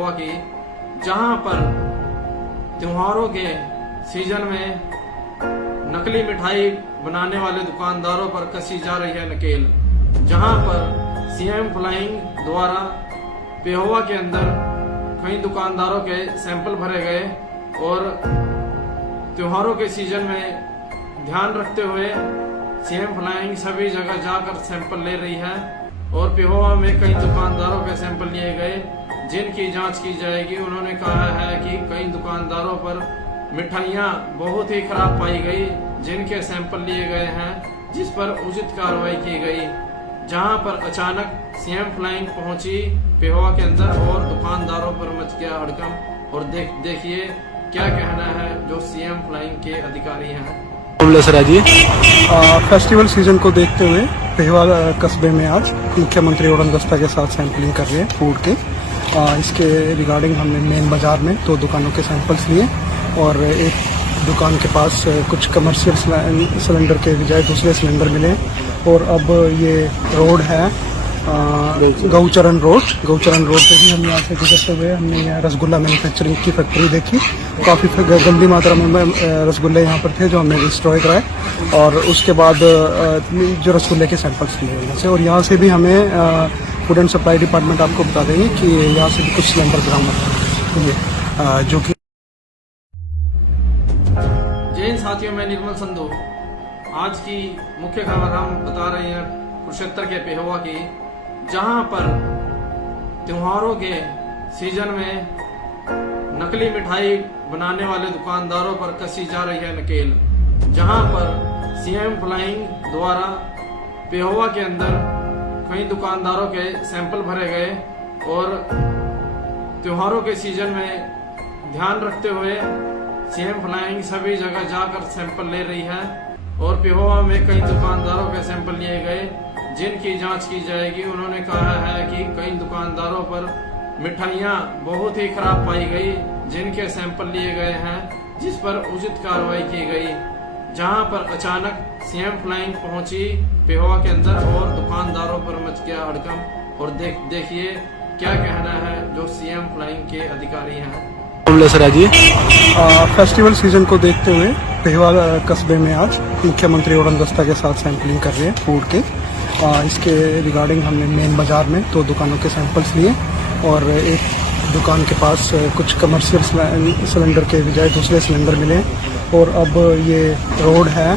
पेहोवा की, जहां पर त्योहारों के सीजन में नकली मिठाई बनाने वाले दुकानदारों पर कसी जा रही है नकेल। जहां पर सीएम फ्लाइंग द्वारा पेहोवा के अंदर कई दुकानदारों के सैंपल भरे गए और त्योहारों के सीजन में ध्यान रखते हुए सीएम फ्लाइंग सभी जगह जाकर सैंपल ले रही है और पेहोवा में कई दुकानदारों के सैंपल लिए गए जिनकी जांच की जाएगी। उन्होंने कहा है कि कई दुकानदारों पर मिठाइयां बहुत ही खराब पाई गई जिनके सैंपल लिए गए हैं, जिस पर उचित कार्रवाई की गई। जहां पर अचानक सीएम फ्लाइंग पहुंची पेहोवा के अंदर और दुकानदारों पर मच गया हड़कंप। और देखिए क्या कहना है जो सीएम फ्लाइंग के अधिकारी हैं। जी फेस्टिवल सीजन को देखते हुए पेहोवा कस्बे में आज मुख्यमंत्री उड़न दस्ता के साथ सैंपलिंग कर रहे हैं फूड के। इसके रिगार्डिंग हमने मेन बाजार में 2 दुकानों के सैंपल्स लिए और एक दुकान के पास कुछ कमर्शियल सिलेंडर के बजाय दूसरे सिलेंडर मिले। और अब ये रोड है गौचरण रोड पे भी हम यहाँ से गुजरते हुए हमने यहाँ रसगुल्ला मैन्युफैक्चरिंग की फैक्ट्री देखी। काफ़ी गंदी मात्रा में रसगुल्ले यहाँ पर थे जो हमने डिस्ट्रॉय कराए और उसके बाद जो रसगुल्ले के सैंपल्स लिए यहाँ से। और यहाँ से भी हमें फूड एंड सप्लाई डिपार्टमेंट आपको बता देंगे कि यहाँ से भी कुछ सिलेंडर बरामद हुए जो कि। जय साथियों, मैं निर्मल संधू। आज की मुख्य खबर हम बता रहे हैं कुरुक्षेत्र के पेहोवा की, जहां पर त्योहारों के सीजन में नकली मिठाई बनाने वाले दुकानदारों पर कसी जा रही है नकेल। जहां पर सीएम फ्लाइंग द्वारा पेहोवा के अंदर कई दुकानदारों के सैंपल भरे गए और त्योहारों के सीजन में ध्यान रखते हुए सीएम फ्लाइंग सभी जगह जाकर सैंपल ले रही है और पेहोवा में कई दुकानदारों के सैंपल लिए गए जिनकी जांच की जाएगी। उन्होंने कहा है कि कई दुकानदारों पर मिठाइयां बहुत ही खराब पाई गई जिनके सैंपल लिए गए हैं, जिस पर उचित कार्रवाई की गई। जहां पर अचानक सीएम फ्लाइंग पहुंची पेहोवा के अंदर और दुकानदारों पर मच गया हड़कंप। और देखिए क्या कहना है जो सीएम फ्लाइंग के अधिकारी हैं। जी फेस्टिवल सीजन को देखते हुए पेहोवा कस्बे में आज मुख्यमंत्री उड़न दस्ता के साथ सैंपलिंग कर रहे हैं फूड के। इसके रिगार्डिंग हमने मेन बाजार में 2 दुकानों के सैंपल्स लिए और एक दुकान के पास कुछ कमर्शियल सिलेंडर के बजाय दूसरे सिलेंडर मिले। और अब ये रोड है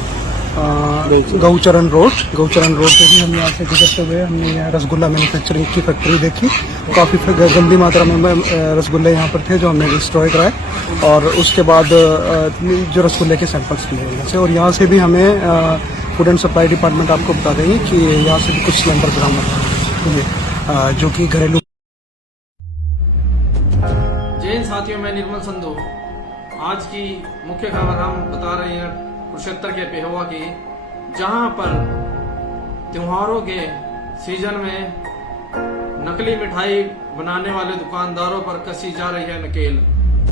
गौचरण रोड पे भी हम यहाँ से गुजरते हुए हमने यहाँ रसगुल्ला मैन्युफैक्चरिंग की फैक्ट्री देखी। काफ़ी गंदी मात्रा में रसगुल्ले यहाँ पर थे जो हमने डिस्ट्रॉय कराए और उसके बाद जो रसगुल्ले के सैंपल्स लिए यहाँ से। और यहाँ से भी हमें फूड एंड सप्लाई डिपार्टमेंट आपको बता देंगे कि यहाँ से भी कुछ सिलेंडर बरामद हुए जो कि घरेलू। जय साथियों, मैं निर्मल संधू। आज की मुख्य खबर हम बता रहे हैं कुरुक्षेत्र के पेहोवा की, जहां पर त्योहारों के सीजन में नकली मिठाई बनाने वाले दुकानदारों पर कसी जा रही है नकेल।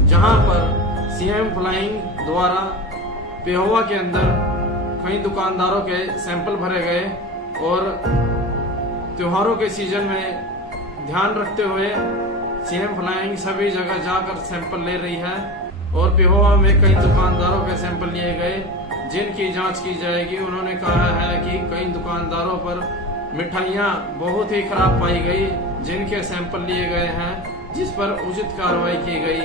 जहां पर सीएम फ्लाइंग द्वारा पेहोवा के अंदर कई दुकानदारों के सैंपल भरे गए और त्योहारों के सीजन में ध्यान रखते हुए सीएम फ्लाइंग सभी जगह जाकर सैंपल ले रही है और पेहोवा में कई दुकानदारों के सैंपल लिए गए जिनकी जांच की जाएगी। उन्होंने कहा है कि कई दुकानदारों पर मिठाइयां बहुत ही खराब पाई गई जिनके सैंपल लिए गए हैं, जिस पर उचित कार्रवाई की गई।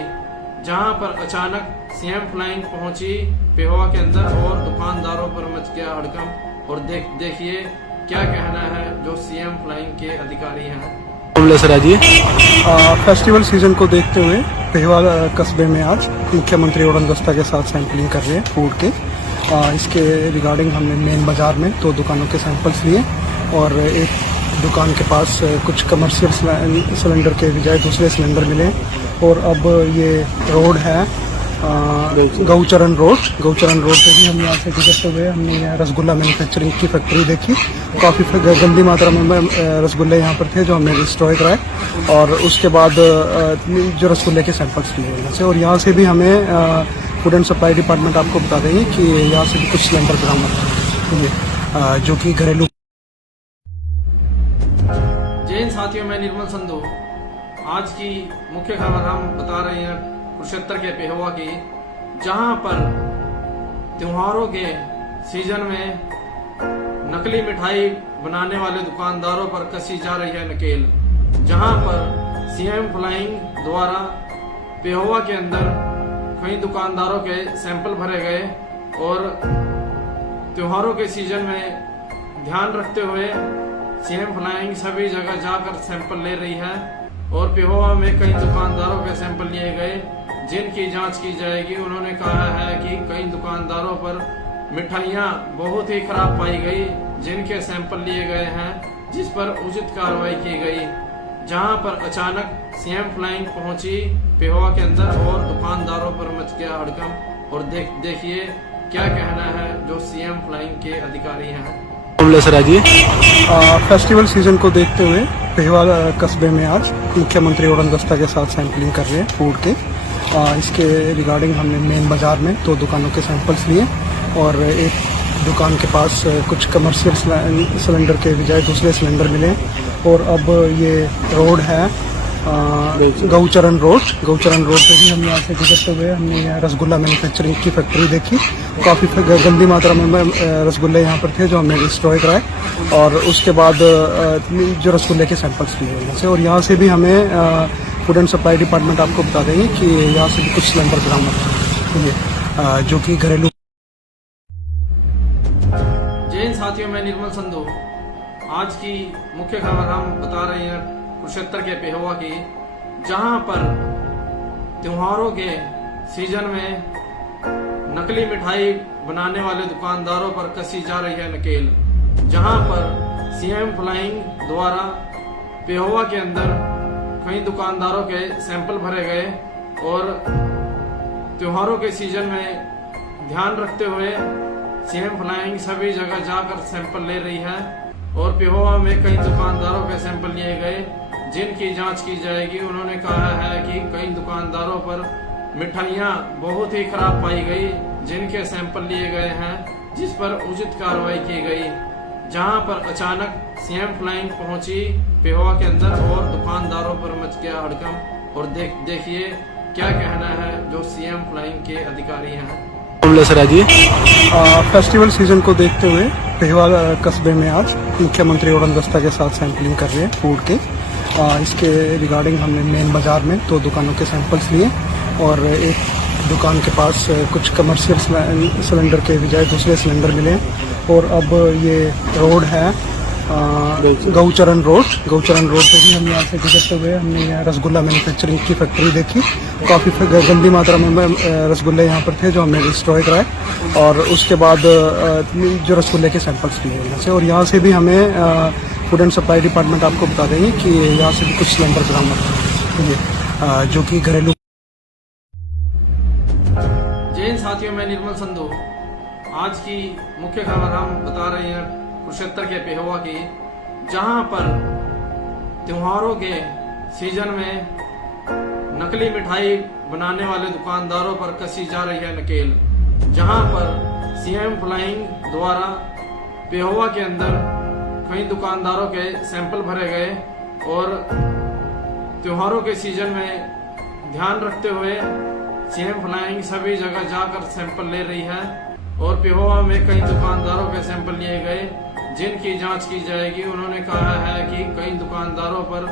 जहां पर अचानक सीएम फ्लाइंग पहुंची पेहोवा के अंदर और दुकानदारों पर मच गया हड़कंप। और देखिए क्या कहना है जो सीएम फ्लाइंग के अधिकारी हैं। जी फेस्टिवल सीजन को देखते हुए पेहोवा कस्बे में आज मुख्यमंत्री उड़न दस्ता के साथ सैंपलिंग कर रहे हैं फूड के। इसके रिगार्डिंग हमने मेन बाजार में 2 दुकानों के सैंपल्स लिए और एक दुकान के पास कुछ कमर्शियल सिलेंडर के बजाय दूसरे सिलेंडर मिले। और अब ये रोड है गौचरण रोड पे भी हम यहाँ से गुजरते हुए हमने यहाँ रसगुल्ला मैन्युफैक्चरिंग की फैक्ट्री देखी। काफ़ी गंदी मात्रा में रसगुल्ले यहाँ पर थे जो हमने डिस्ट्रॉय कराए और उसके बाद जो रसगुल्ले के सैंपल्स लिए यहाँ से। और यहाँ से भी हमें फूड एंड सप्लाई डिपार्टमेंट आपको बता देंगे कि यहाँ से भी कुछ सिलेंडर बरामद हुए जो कि घरेलू। जय साथियों, मैं निर्मल संधू। आज की मुख्य खबर हम बता रहे हैं कुरुक्षेत्र के पेहोवा की, जहां पर त्योहारों के सीजन में नकली मिठाई बनाने वाले दुकानदारों पर कसी जा रही है नकेल। जहां पर सीएम फ्लाइंग द्वारा पेहोवा के अंदर कई दुकानदारों के सैंपल भरे गए और त्योहारों के सीजन में ध्यान रखते हुए सीएम फ्लाइंग सभी जगह जाकर सैंपल ले रही है और पेहोवा में कई दुकानदारों के सैंपल लिए गए जिनकी जांच की जाएगी। उन्होंने कहा है कि कई दुकानदारों पर मिठाइयां बहुत ही खराब पाई गई जिनके सैंपल लिए गए हैं, जिस पर उचित कार्रवाई की गई। जहां पर अचानक सीएम फ्लाइंग पहुंची पेहोवा के अंदर और दुकानदारों पर मच गया हड़कंप। और देखिए क्या कहना है जो सीएम फ्लाइंग के अधिकारी हैं। फेस्टिवल सीजन को देखते हुए पेहोवा कस्बे में आज मुख्यमंत्री उड़नदस्ता के साथ सैंपलिंग कर रहे हैं फूड के। इसके रिगार्डिंग हमने मेन बाजार में 2 दुकानों के सैंपल्स लिए और एक दुकान के पास कुछ कमर्शियल सिलेंडर के बजाय दूसरे सिलेंडर मिले। और अब ये रोड है गौचरण रोड पे भी हम यहाँ से गुजरते हुए हमने यहाँ रसगुल्ला मैन्युफैक्चरिंग की फैक्ट्री देखी। काफ़ी गंदी मात्रा में रसगुल्ले यहाँ पर थे जो हमने डिस्ट्रॉय कराए और उसके बाद जो रसगुल्ले के सैंपल्स लिए यहाँ से। और यहाँ से भी हमें फूड एंड सप्लाई डिपार्टमेंट आपको बता देंगे कि यहाँ से भी कुछ सिलेंडर बरामद हुए जो कि घरेलू। जय हिंद साथियों, मैं निर्मल संधू। आज की मुख्य खबर हम बता रहे हैं कुरुक्षेत्र के पेहोवा की, जहां पर त्योहारों के सीजन में नकली मिठाई बनाने वाले दुकानदारों पर कसी जा रही है नकेल। जहां पर सीएम फ्लाइंग द्वारा पेहोवा के अंदर कई दुकानदारों के सैंपल भरे गए और त्योहारों के सीजन में ध्यान रखते हुए सीएम फ्लाइंग सभी जगह जाकर सैंपल ले रही है और पेहोवा में कई दुकानदारों के सैंपल लिए गए जिनकी जांच की जाएगी। उन्होंने कहा है कि कई दुकानदारों पर मिठाइयां बहुत ही खराब पाई गई जिनके सैंपल लिए गए हैं, जिस पर उचित कार्रवाई की गई। जहां पर अचानक सीएम फ्लाइंग पहुंची पेहोवा के अंदर और दुकानदारों पर मच गया हड़कंप। और देखिए क्या कहना है जो सीएम फ्लाइंग के अधिकारी हैं। फेस्टिवल सीजन को देखते हुए पेहोवा कस्बे में आज मुख्यमंत्री उड़नदस्ता के साथ सैंपलिंग कर रहे हैं फूड के। इसके रिगार्डिंग हमने मेन बाजार में 2 दुकानों के सैंपल्स लिए और एक दुकान के पास कुछ कमर्शियल सिलेंडर के बजाय दूसरे सिलेंडर मिले। और अब ये रोड है गौचरण रोड पे भी हम यहाँ से गुजरते हुए हमने यहाँ रसगुल्ला मैन्युफैक्चरिंग की फैक्ट्री देखी। काफ़ी गंदी मात्रा में रसगुल्ले यहाँ पर थे जो हमने डिस्ट्रॉय कराए और उसके बाद जो रसगुल्ले के सैंपल्स लिए यहाँ से। और यहाँ से भी हमें फूड एंड सप्लाई डिपार्टमेंट आपको बता देंगे कि यहाँ से भी कुछ सिलेंडर बरामद हुए जो कि घरेलू। जय हिंद साथियों, मैं निर्मल संधू। आज की मुख्य खबर हम बता रहे हैं कुरुक्षेत्र के पेहोवा की, जहां पर त्योहारों के सीजन में नकली मिठाई बनाने वाले दुकानदारों पर कसी जा रही है नकेल। जहां पर सीएम फ्लाइंग द्वारा पेहोवा के अंदर कई दुकानदारों के सैंपल भरे गए और त्योहारों के सीजन में ध्यान रखते हुए सीएम फ्लाइंग सभी जगह जाकर सैंपल ले रही है और पेहोवा में कई दुकानदारों के सैंपल लिए गए जिनकी जांच की जाएगी। उन्होंने कहा है कि कई दुकानदारों पर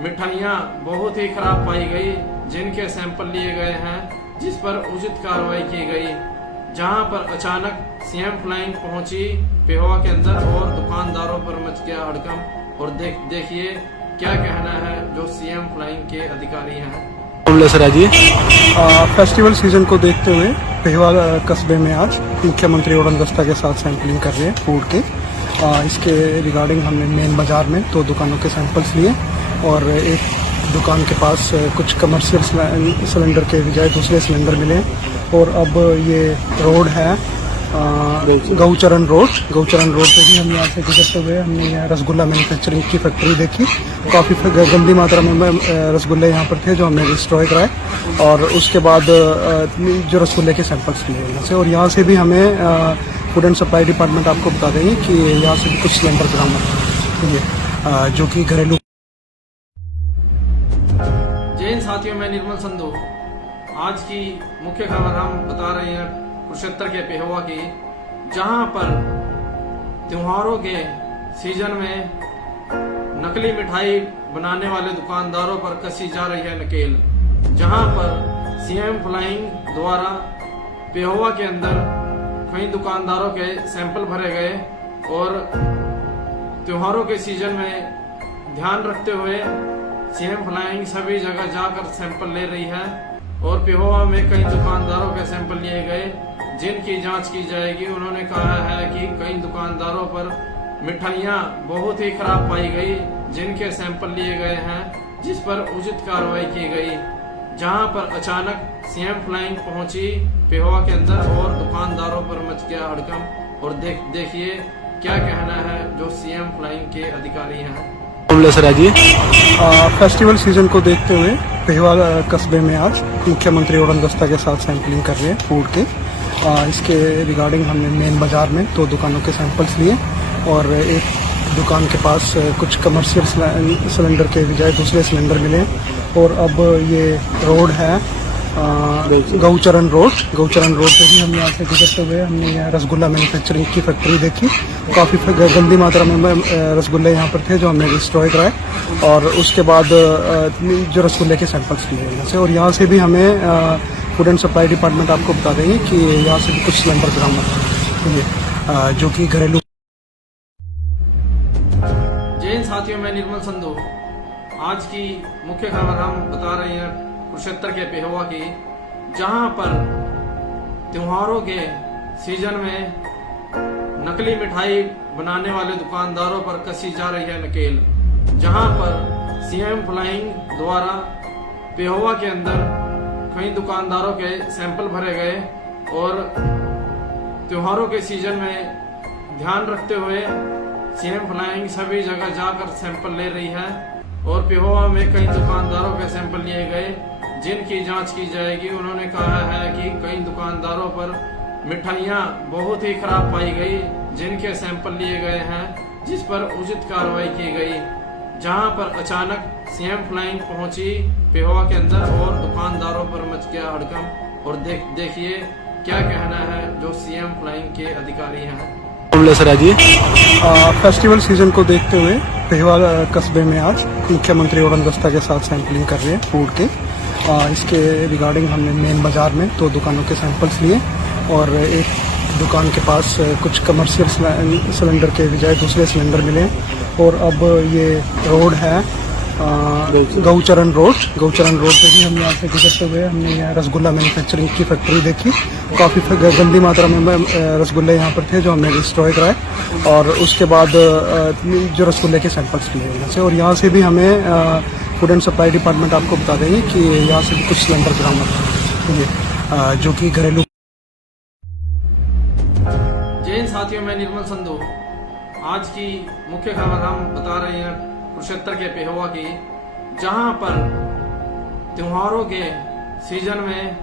मिठाइयां बहुत ही खराब पाई गई जिनके सैंपल लिए गए हैं, जिस पर उचित कार्रवाई की गई। जहां पर अचानक सीएम फ्लाइंग पहुंची पेहोवा के अंदर और दुकानदारों पर मच गया हड़कंप। और देखिए क्या कहना है जो सीएम फ्लाइंग के अधिकारी हैं। फेस्टिवल सीजन को देखते हुए पेहोवा कस्बे में आज मुख्यमंत्री उड़नदस्ता के साथ सैंपलिंग कर रहे हैं फूड के। इसके रिगार्डिंग हमने मेन बाजार में 2 दुकानों के सैंपल्स लिए और एक दुकान के पास कुछ कमर्शियल सिलेंडर के बजाय दूसरे सिलेंडर मिले। और अब ये रोड है गौचरण रोड पे भी हम यहाँ से गुजरते हुए हमने यहाँ रसगुल्ला मैन्युफैक्चरिंग की फैक्ट्री देखी। काफ़ी गंदी मात्रा में रसगुल्ले यहाँ पर थे जो हमने डिस्ट्रॉय कराए और उसके बाद जो रसगुल्ले के सैंपल्स लिए यहाँ से। और यहाँ से भी हमें फूड एंड सप्लाई डिपार्टमेंट आपको बता देंगे कि यहाँ से भी कुछ सिलेंडर बरामद हुए जो कि घरेलू। साथियों, मैं निर्मल संधू। आज की मुख्य खबर हम बता रहे हैं कुरुक्षेत्र के पेहोवा की, जहां पर त्योहारों के सीजन में नकली मिठाई बनाने वाले दुकानदारों पर कसी जा रही है नकेल। जहां पर सीएम फ्लाइंग द्वारा पेहोवा के अंदर कई दुकानदारों के सैंपल भरे गए और त्योहारों के सीजन में ध्यान रखते हुए सीएम फ्लाइंग सभी जगह जाकर सैंपल ले रही है और पेहोवा में कई दुकानदारों के सैंपल लिए गए जिनकी जांच की जाएगी। उन्होंने कहा है कि कई दुकानदारों पर मिठाइयां बहुत ही खराब पाई गई जिनके सैंपल लिए गए हैं, जिस पर उचित कार्रवाई की गई। जहां पर अचानक सीएम फ्लाइंग पहुंची पेहोवा के अंदर और दुकानदारों पर मच गया हड़कंप। और देखिए क्या कहना है जो सीएम फ्लाइंग के अधिकारी हैं। फेस्टिवल सीजन को देखते हुए पेहोवा कस्बे में आज मुख्यमंत्री उड़नदस्ता के साथ सैंपलिंग कर रहे हैं फूड के। इसके रिगार्डिंग हमने मेन बाजार में 2 दुकानों के सैंपल्स लिए और एक दुकान के पास कुछ कमर्शियल सिलेंडर के बजाय दूसरे सिलेंडर मिले। और अब ये रोड है गौचरण रोड पे भी हम यहाँ से गुजरते हुए हमने यहाँ रसगुल्ला मैन्युफैक्चरिंग की फैक्ट्री देखी। काफ़ी गंदी मात्रा में रसगुल्ले यहाँ पर थे जो हमने डिस्ट्रॉय कराए और उसके बाद जो रसगुल्ले के सैंपल्स लिए यहाँ से। और यहाँ से भी हमें फूड एंड सप्लाई डिपार्टमेंट आपको बता देंगे कि यहाँ से भी कुछ सिलेंडर बरामद हुए जो कि घरेलू। जय हिंद साथियों, मैं निर्मल संधू। आज की मुख्य खबर हम बता रहे हैं कुरुक्षेत्र के पेहोवा की, जहां पर त्योहारों के सीजन में नकली मिठाई बनाने वाले दुकानदारों पर कसी जा रही है नकेल। जहां पर सीएम फ्लाइंग द्वारा पेहोवा के अंदर कई दुकानदारों के सैंपल भरे गए और त्योहारों के सीजन में ध्यान रखते हुए सीएम फ्लाइंग सभी जगह जाकर सैंपल ले रही है और पेहोवा में कई दुकानदारों के सैंपल लिए गए जिनकी जांच की जाएगी। उन्होंने कहा है कि कई दुकानदारों पर मिठाइयां बहुत ही खराब पाई गई जिनके सैंपल लिए गए हैं, जिस पर उचित कार्रवाई की गई। जहां पर अचानक सीएम फ्लाइंग पहुंची पेहोवा के अंदर और दुकानदारों पर मच गया हड़कंप। और देखिए क्या कहना है जो सीएम फ्लाइंग के अधिकारी हैं। फेस्टिवल सीजन को देखते हुए पेहोवा कस्बे में आज मुख्यमंत्री उड़नदस्ता के साथ सैंपलिंग कर रहे हैं फूड के। इसके रिगार्डिंग हमने मेन बाजार में 2 दुकानों के सैंपल्स लिए और एक दुकान के पास कुछ कमर्शियल सिलेंडर के बजाय दूसरे सिलेंडर मिले। और अब ये रोड है गौचरण रोड पे भी हम यहाँ से गुजरते हुए हमने यहाँ रसगुल्ला मैन्युफैक्चरिंग की फैक्ट्री देखी। काफ़ी गंदी मात्रा में रसगुल्ले यहाँ पर थे जो हमने डिस्ट्रॉय कराए और उसके बाद जो रसगुल्ले के सैंपल्स लिए यहाँ से। और यहाँ से भी हमें फूड एंड सप्लाई डिपार्टमेंट आपको बता देंगे कि यहाँ से भी कुछ सिलेंडर बरामद हुए जो कि घरेलू। जय हिंद साथियों, मैं निर्मल संधू। आज की मुख्य खबर हम बता रहे हैं कुरुक्षेत्र के पेहोवा की, जहां पर त्योहारों के सीजन में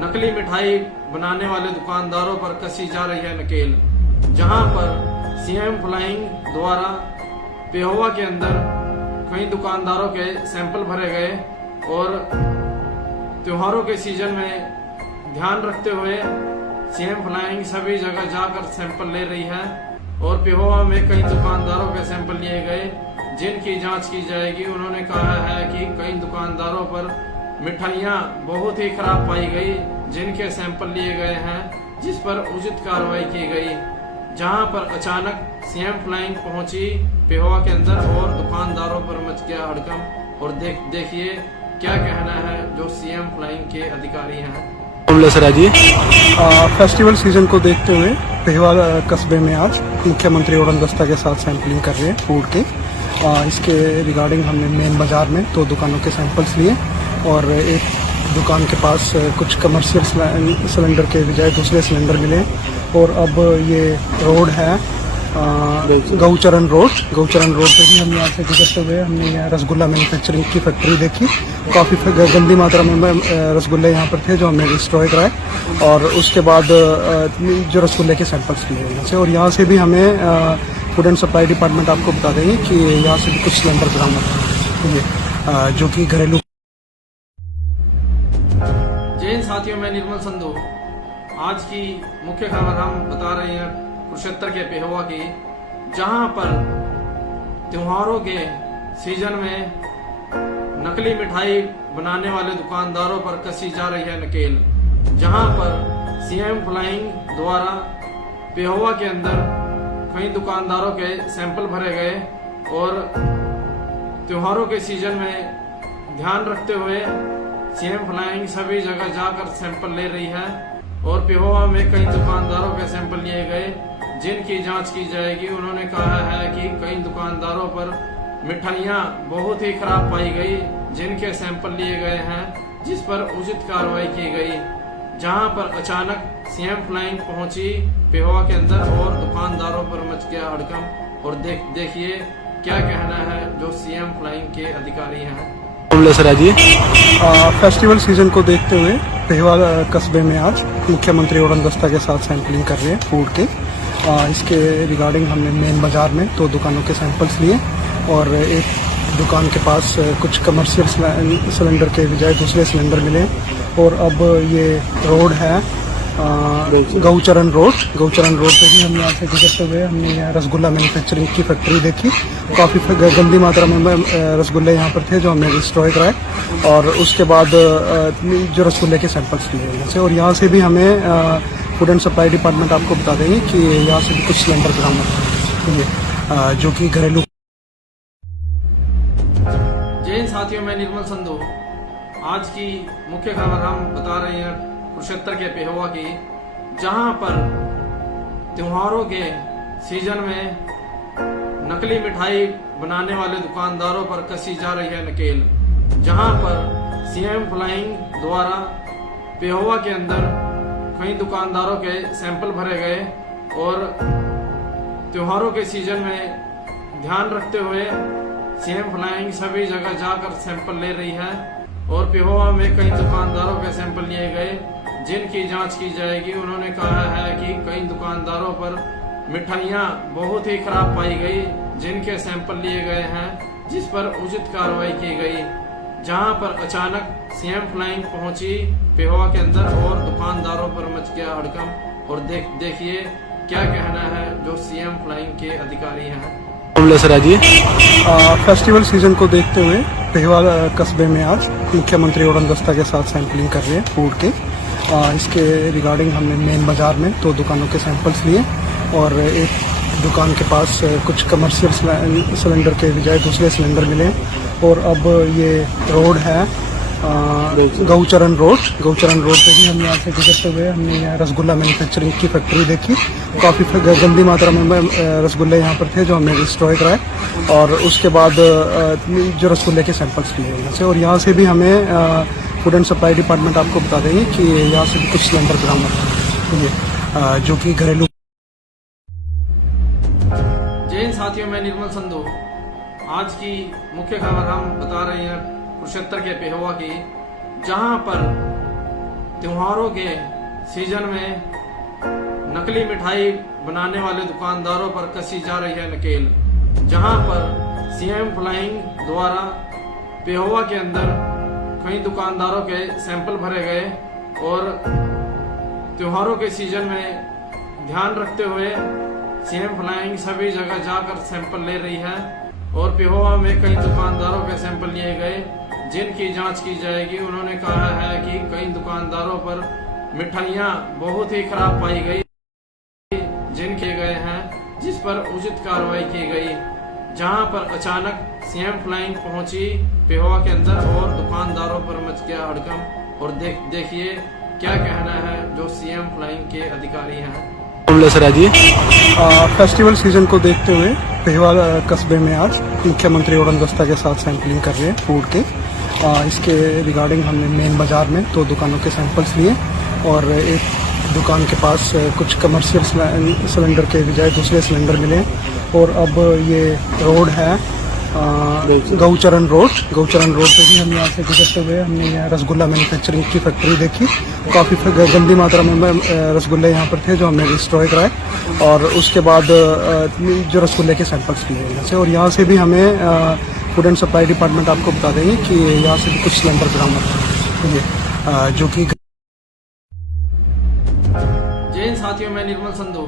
नकली मिठाई बनाने वाले दुकानदारों पर कसी जा रही है नकेल। जहां पर सीएम फ्लाइंग द्वारा पेहोवा के अंदर कई दुकानदारों के सैंपल भरे गए और त्योहारों के सीजन में ध्यान रखते हुए सीएम फ्लाइंग सभी जगह जाकर सैंपल ले रही है और पेहोवा में कई दुकानदारों के सैंपल लिए गए जिनकी जांच की जाएगी। उन्होंने कहा है कि कई दुकानदारों पर मिठाइयां बहुत ही खराब पाई गई जिनके सैंपल लिए गए हैं, जिस पर उचित कार्रवाई की गई। जहां पर अचानक सीएम फ्लाइंग पहुंची पेहोवा के अंदर और दुकानदारों पर मच गया हड़कंप। और देखिए क्या कहना है जो सीएम फ्लाइंग के अधिकारी हैं। फेस्टिवल सीजन को देखते हुए पेहोवा कस्बे में आज मुख्यमंत्री उड़नदस्ता के साथ सैंपलिंग कर रहे हैं फूड के। इसके रिगार्डिंग हमने मेन बाजार में 2 दुकानों के सैंपल्स लिए और एक दुकान के पास कुछ कमर्शियल सिलेंडर के बजाय दूसरे सिलेंडर मिले। और अब ये रोड है गौचरण रोड पे भी हम यहाँ से गुजरते हुए हमने यहाँ रसगुल्ला मैन्युफैक्चरिंग की फैक्ट्री देखी। काफ़ी गंदी मात्रा में रसगुल्ले यहाँ पर थे जो हमने डिस्ट्रॉय कराए और उसके बाद जो रसगुल्ले के सैंपल्स लिए यहाँ से। और यहाँ से भी हमें फूड एंड सप्लाई डिपार्टमेंट आपको बता देंगे कि यहाँ से भी कुछ सिलेंडर बरामद हुए जो कि घरेलू साथियों, मैं निर्मल संधू। आज की मुख्य खबर हम बता रहे हैं कुरुक्षेत्र के पेहोवा की, जहां पर त्योहारों के सीजन में नकली मिठाई बनाने वाले दुकानदारों पर कसी जा रही है नकेल। जहां पर सीएम फ्लाइंग द्वारा पेहोवा के अंदर कई दुकानदारों के सैंपल भरे गए और त्योहारों के सीजन में ध्यान रखते हुए सीएम फ्लाइंग सभी जगह जाकर सैंपल ले रही है और पेहोवा में कई दुकानदारों के सैंपल लिए गए जिनकी जांच की जाएगी। उन्होंने कहा है कि कई दुकानदारों पर मिठाइयां बहुत ही खराब पाई गई जिनके सैंपल लिए गए हैं, जिस पर उचित कार्रवाई की गई। जहां पर अचानक सीएम फ्लाइंग पहुंची पेहोवा के अंदर और दुकानदारों पर मच गया हड़कंप। और देखिए क्या कहना है जो सीएम फ्लाइंग के अधिकारी हैं। फेस्टिवल सीजन को देखते हुए पेहोवा कस्बे में आज मुख्यमंत्री उड़नदस्ता के साथ सैंपलिंग कर रहे हैं फूड के। इसके रिगार्डिंग हमने मेन बाजार में 2 दुकानों के सैंपल्स लिए और एक दुकान के पास कुछ कमर्शियल सिलेंडर के बजाय दूसरे सिलेंडर मिले। और अब ये रोड है गौचरण रोड पे भी हम यहाँ से गुजरते हुए हमने यहाँ रसगुल्ला मैन्युफैक्चरिंग की फैक्ट्री देखी। काफ़ी गंदी मात्रा में रसगुल्ले यहाँ पर थे जो हमने डिस्ट्रॉय कराए और उसके बाद जो रसगुल्ले के सैंपल्स लिए यहाँ से। और यहाँ से भी हमें फूड एंड सप्लाई डिपार्टमेंट आपको बता देंगे कि यहाँ से भी कुछ सिलेंडर बरामद हुए जो कि घरेलू। जय हिंद साथियों, मैं निर्मल संधू। आज की मुख्य खबर हम बता रहे हैं कुरुक्षेत्र के पेहोवा की, जहां पर त्योहारों के सीजन में नकली मिठाई बनाने वाले दुकानदारों पर कसी जा रही है नकेल। जहां पर सीएम फ्लाइंग द्वारा पेहोवा के अंदर कई दुकानदारों के सैंपल भरे गए और त्योहारों के सीजन में ध्यान रखते हुए सीएम फ्लाइंग सभी जगह जाकर सैंपल ले रही है और पेहोवा में कई दुकानदारों के सैंपल लिए गए जिनकी जांच की जाएगी। उन्होंने कहा है कि कई दुकानदारों पर मिठाइयां बहुत ही खराब पाई गई जिनके सैंपल लिए गए हैं, जिस पर उचित कार्रवाई की गई। जहां पर अचानक सीएम फ्लाइंग पहुंची पेहोवा के अंदर और दुकानदारों पर मच गया हड़कंप। और देखिए क्या कहना है जो सीएम फ्लाइंग के अधिकारी हैं। फेस्टिवल सीजन को देखते हुए पेहोवा कस्बे में आज मुख्यमंत्री उड़नदस्ता के साथ सैंपलिंग कर रहे हैं फूड के। इसके रिगार्डिंग हमने मेन बाजार में 2 दुकानों के सैंपल्स लिए और एक दुकान के पास कुछ कमर्शियल सिलेंडर के बजाय दूसरे सिलेंडर मिले। और अब ये रोड है गौचरण रोड पे भी हम यहाँ से गुजरते हुए हमने यहाँ रसगुल्ला मैन्युफैक्चरिंग की फैक्ट्री देखी। काफ़ी गंदी मात्रा में रसगुल्ले यहाँ पर थे जो हमने डिस्ट्रॉय कराए और उसके बाद जो रसगुल्ले के सैंपल्स लिए यहाँ से। और यहाँ से भी हमें फूड एंड सप्लाई डिपार्टमेंट आपको बता देंगे कि यहाँ से भी कुछ सिलेंडर बरामद हुए जो कि घरेलू। जय हिंद साथियों, मैं निर्मल संधू। आज की मुख्य खबर हम बता रहे हैं कुरुक्षेत्र के पेहोवा की, जहां पर त्योहारों के सीजन में नकली मिठाई बनाने वाले दुकानदारों पर कसी जा रही है नकेल। जहां पर सीएम फ्लाइंग द्वारा पेहोवा के अंदर कई दुकानदारों के सैंपल भरे गए और त्योहारों के सीजन में ध्यान रखते हुए सीएम फ्लाइंग सभी जगह जाकर सैंपल ले रही है और पेहोवा में कई दुकानदारों के सैंपल लिए गए जिनकी जांच की जाएगी। उन्होंने कहा है कि कई दुकानदारों पर मिठाइयां बहुत ही खराब पाई गई जिनके गए हैं, जिस पर उचित कार्रवाई की गई। जहां पर अचानक सीएम फ्लाइंग पहुंची पेहोवा के अंदर और दुकानदारों पर मच गया हड़कंप। और देखिए क्या कहना है जो सीएम फ्लाइंग के अधिकारी हैं। फेस्टिवल सीजन को देखते हुए पेहोवा कस्बे में आज मुख्यमंत्री उड़नदस्ता के साथ सैंपलिंग कर रहे हैं फूड के। इसके रिगार्डिंग हमने मेन बाजार में 2 दुकानों के सैंपल्स लिए और एक दुकान के पास कुछ कमर्शियल सिलेंडर के बजाय दूसरे सिलेंडर मिले। और अब ये रोड है गौचरण रोड पे भी हम यहाँ से गुजरते हुए हमने यहाँ रसगुल्ला मैन्युफैक्चरिंग की फैक्ट्री देखी। काफ़ी गंदी मात्रा में रसगुल्ले यहाँ पर थे जो हमने डिस्ट्रॉय कराए और उसके बाद जो रसगुल्ले के सैंपल्स लिए यहाँ से। और यहाँ से भी हमें फूड एंड सप्लाई डिपार्टमेंट आपको बता देंगे कि यहाँ से भी कुछ सिलेंडर बरामद हुए जो कि जय हिंद साथियों, मैं निर्मल संधू।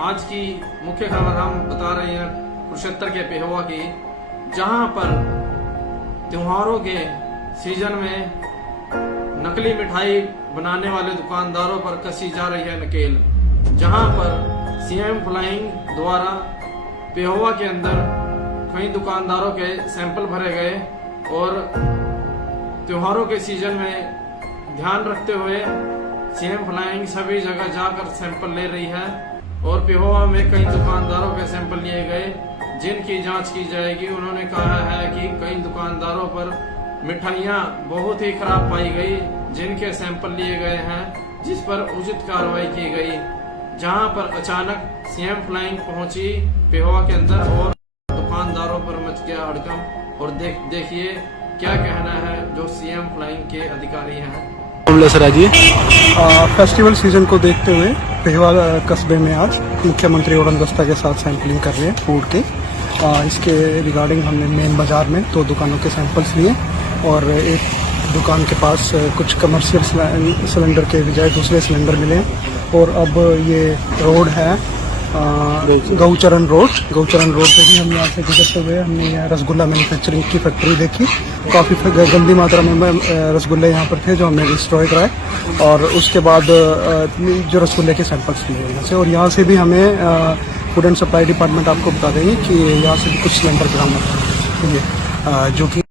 आज की मुख्य खबर हम बता रहे हैं कुरुक्षेत्र के पेहोवा की, जहां पर त्योहारों के सीजन में नकली मिठाई बनाने वाले दुकानदारों पर कसी जा रही है नकेल। जहां पर सीएम फ्लाइंग द्वारा पेहोवा के अंदर कई दुकानदारों के सैंपल भरे गए और त्योहारों के सीजन में ध्यान रखते हुए सीएम फ्लाइंग सभी जगह जाकर सैंपल ले रही है और पेहोवा में कई दुकानदारों के सैंपल लिए गए जिनकी जांच की जाएगी। उन्होंने कहा है कि कई दुकानदारों पर मिठाइयां बहुत ही खराब पाई गई जिनके सैंपल लिए गए हैं, जिस पर उचित कार्रवाई की गई। जहां पर अचानक सीएम फ्लाइंग पहुंची पेहोवा के अंदर और दुकानदारों पर मच गया हड़कंप। और देखिए क्या कहना है जो सीएम फ्लाइंग के अधिकारी हैं। फेस्टिवल सीजन को देखते हुए पेहोवा कस्बे में आज मुख्यमंत्री उड़नदस्ता के साथ सैंपलिंग कर रहे हैं फूड के। इसके रिगार्डिंग हमने मेन बाजार में 2 दुकानों के सैंपल्स लिए और एक दुकान के पास कुछ कमर्शियल सिलेंडर के बजाय दूसरे सिलेंडर मिले। और अब ये रोड है गौचरण रोड पे भी हम यहाँ से गुजरते हुए हमने यहाँ रसगुल्ला मैन्युफैक्चरिंग की फैक्ट्री देखी। काफ़ी गंदी मात्रा में रसगुल्ले यहाँ पर थे जो हमने डिस्ट्रॉय कराए और उसके बाद जो रसगुल्ले के सैंपल्स लिए यहाँ से। और यहाँ से भी हमें फूड एंड सप्लाई डिपार्टमेंट आपको बता देंगे कि यहाँ से भी कुछ सिलेंडर बरामद हुए जो कि।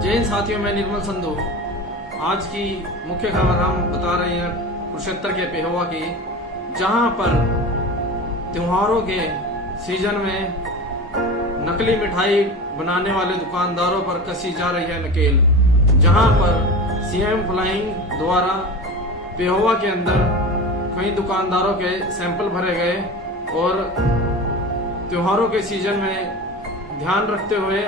जय हिंद साथियों, मैं निर्मल संधू। आज की मुख्य खबर हम बता रहे हैं कुरुक्षेत्र के पेहोवा की, जहां पर त्योहारों के सीजन में नकली मिठाई बनाने वाले दुकानदारों पर कसी जा रही है नकेल। जहां पर सीएम फ्लाइंग द्वारा पेहोवा के अंदर कई दुकानदारों के सैंपल भरे गए और त्योहारों के सीजन में ध्यान रखते हुए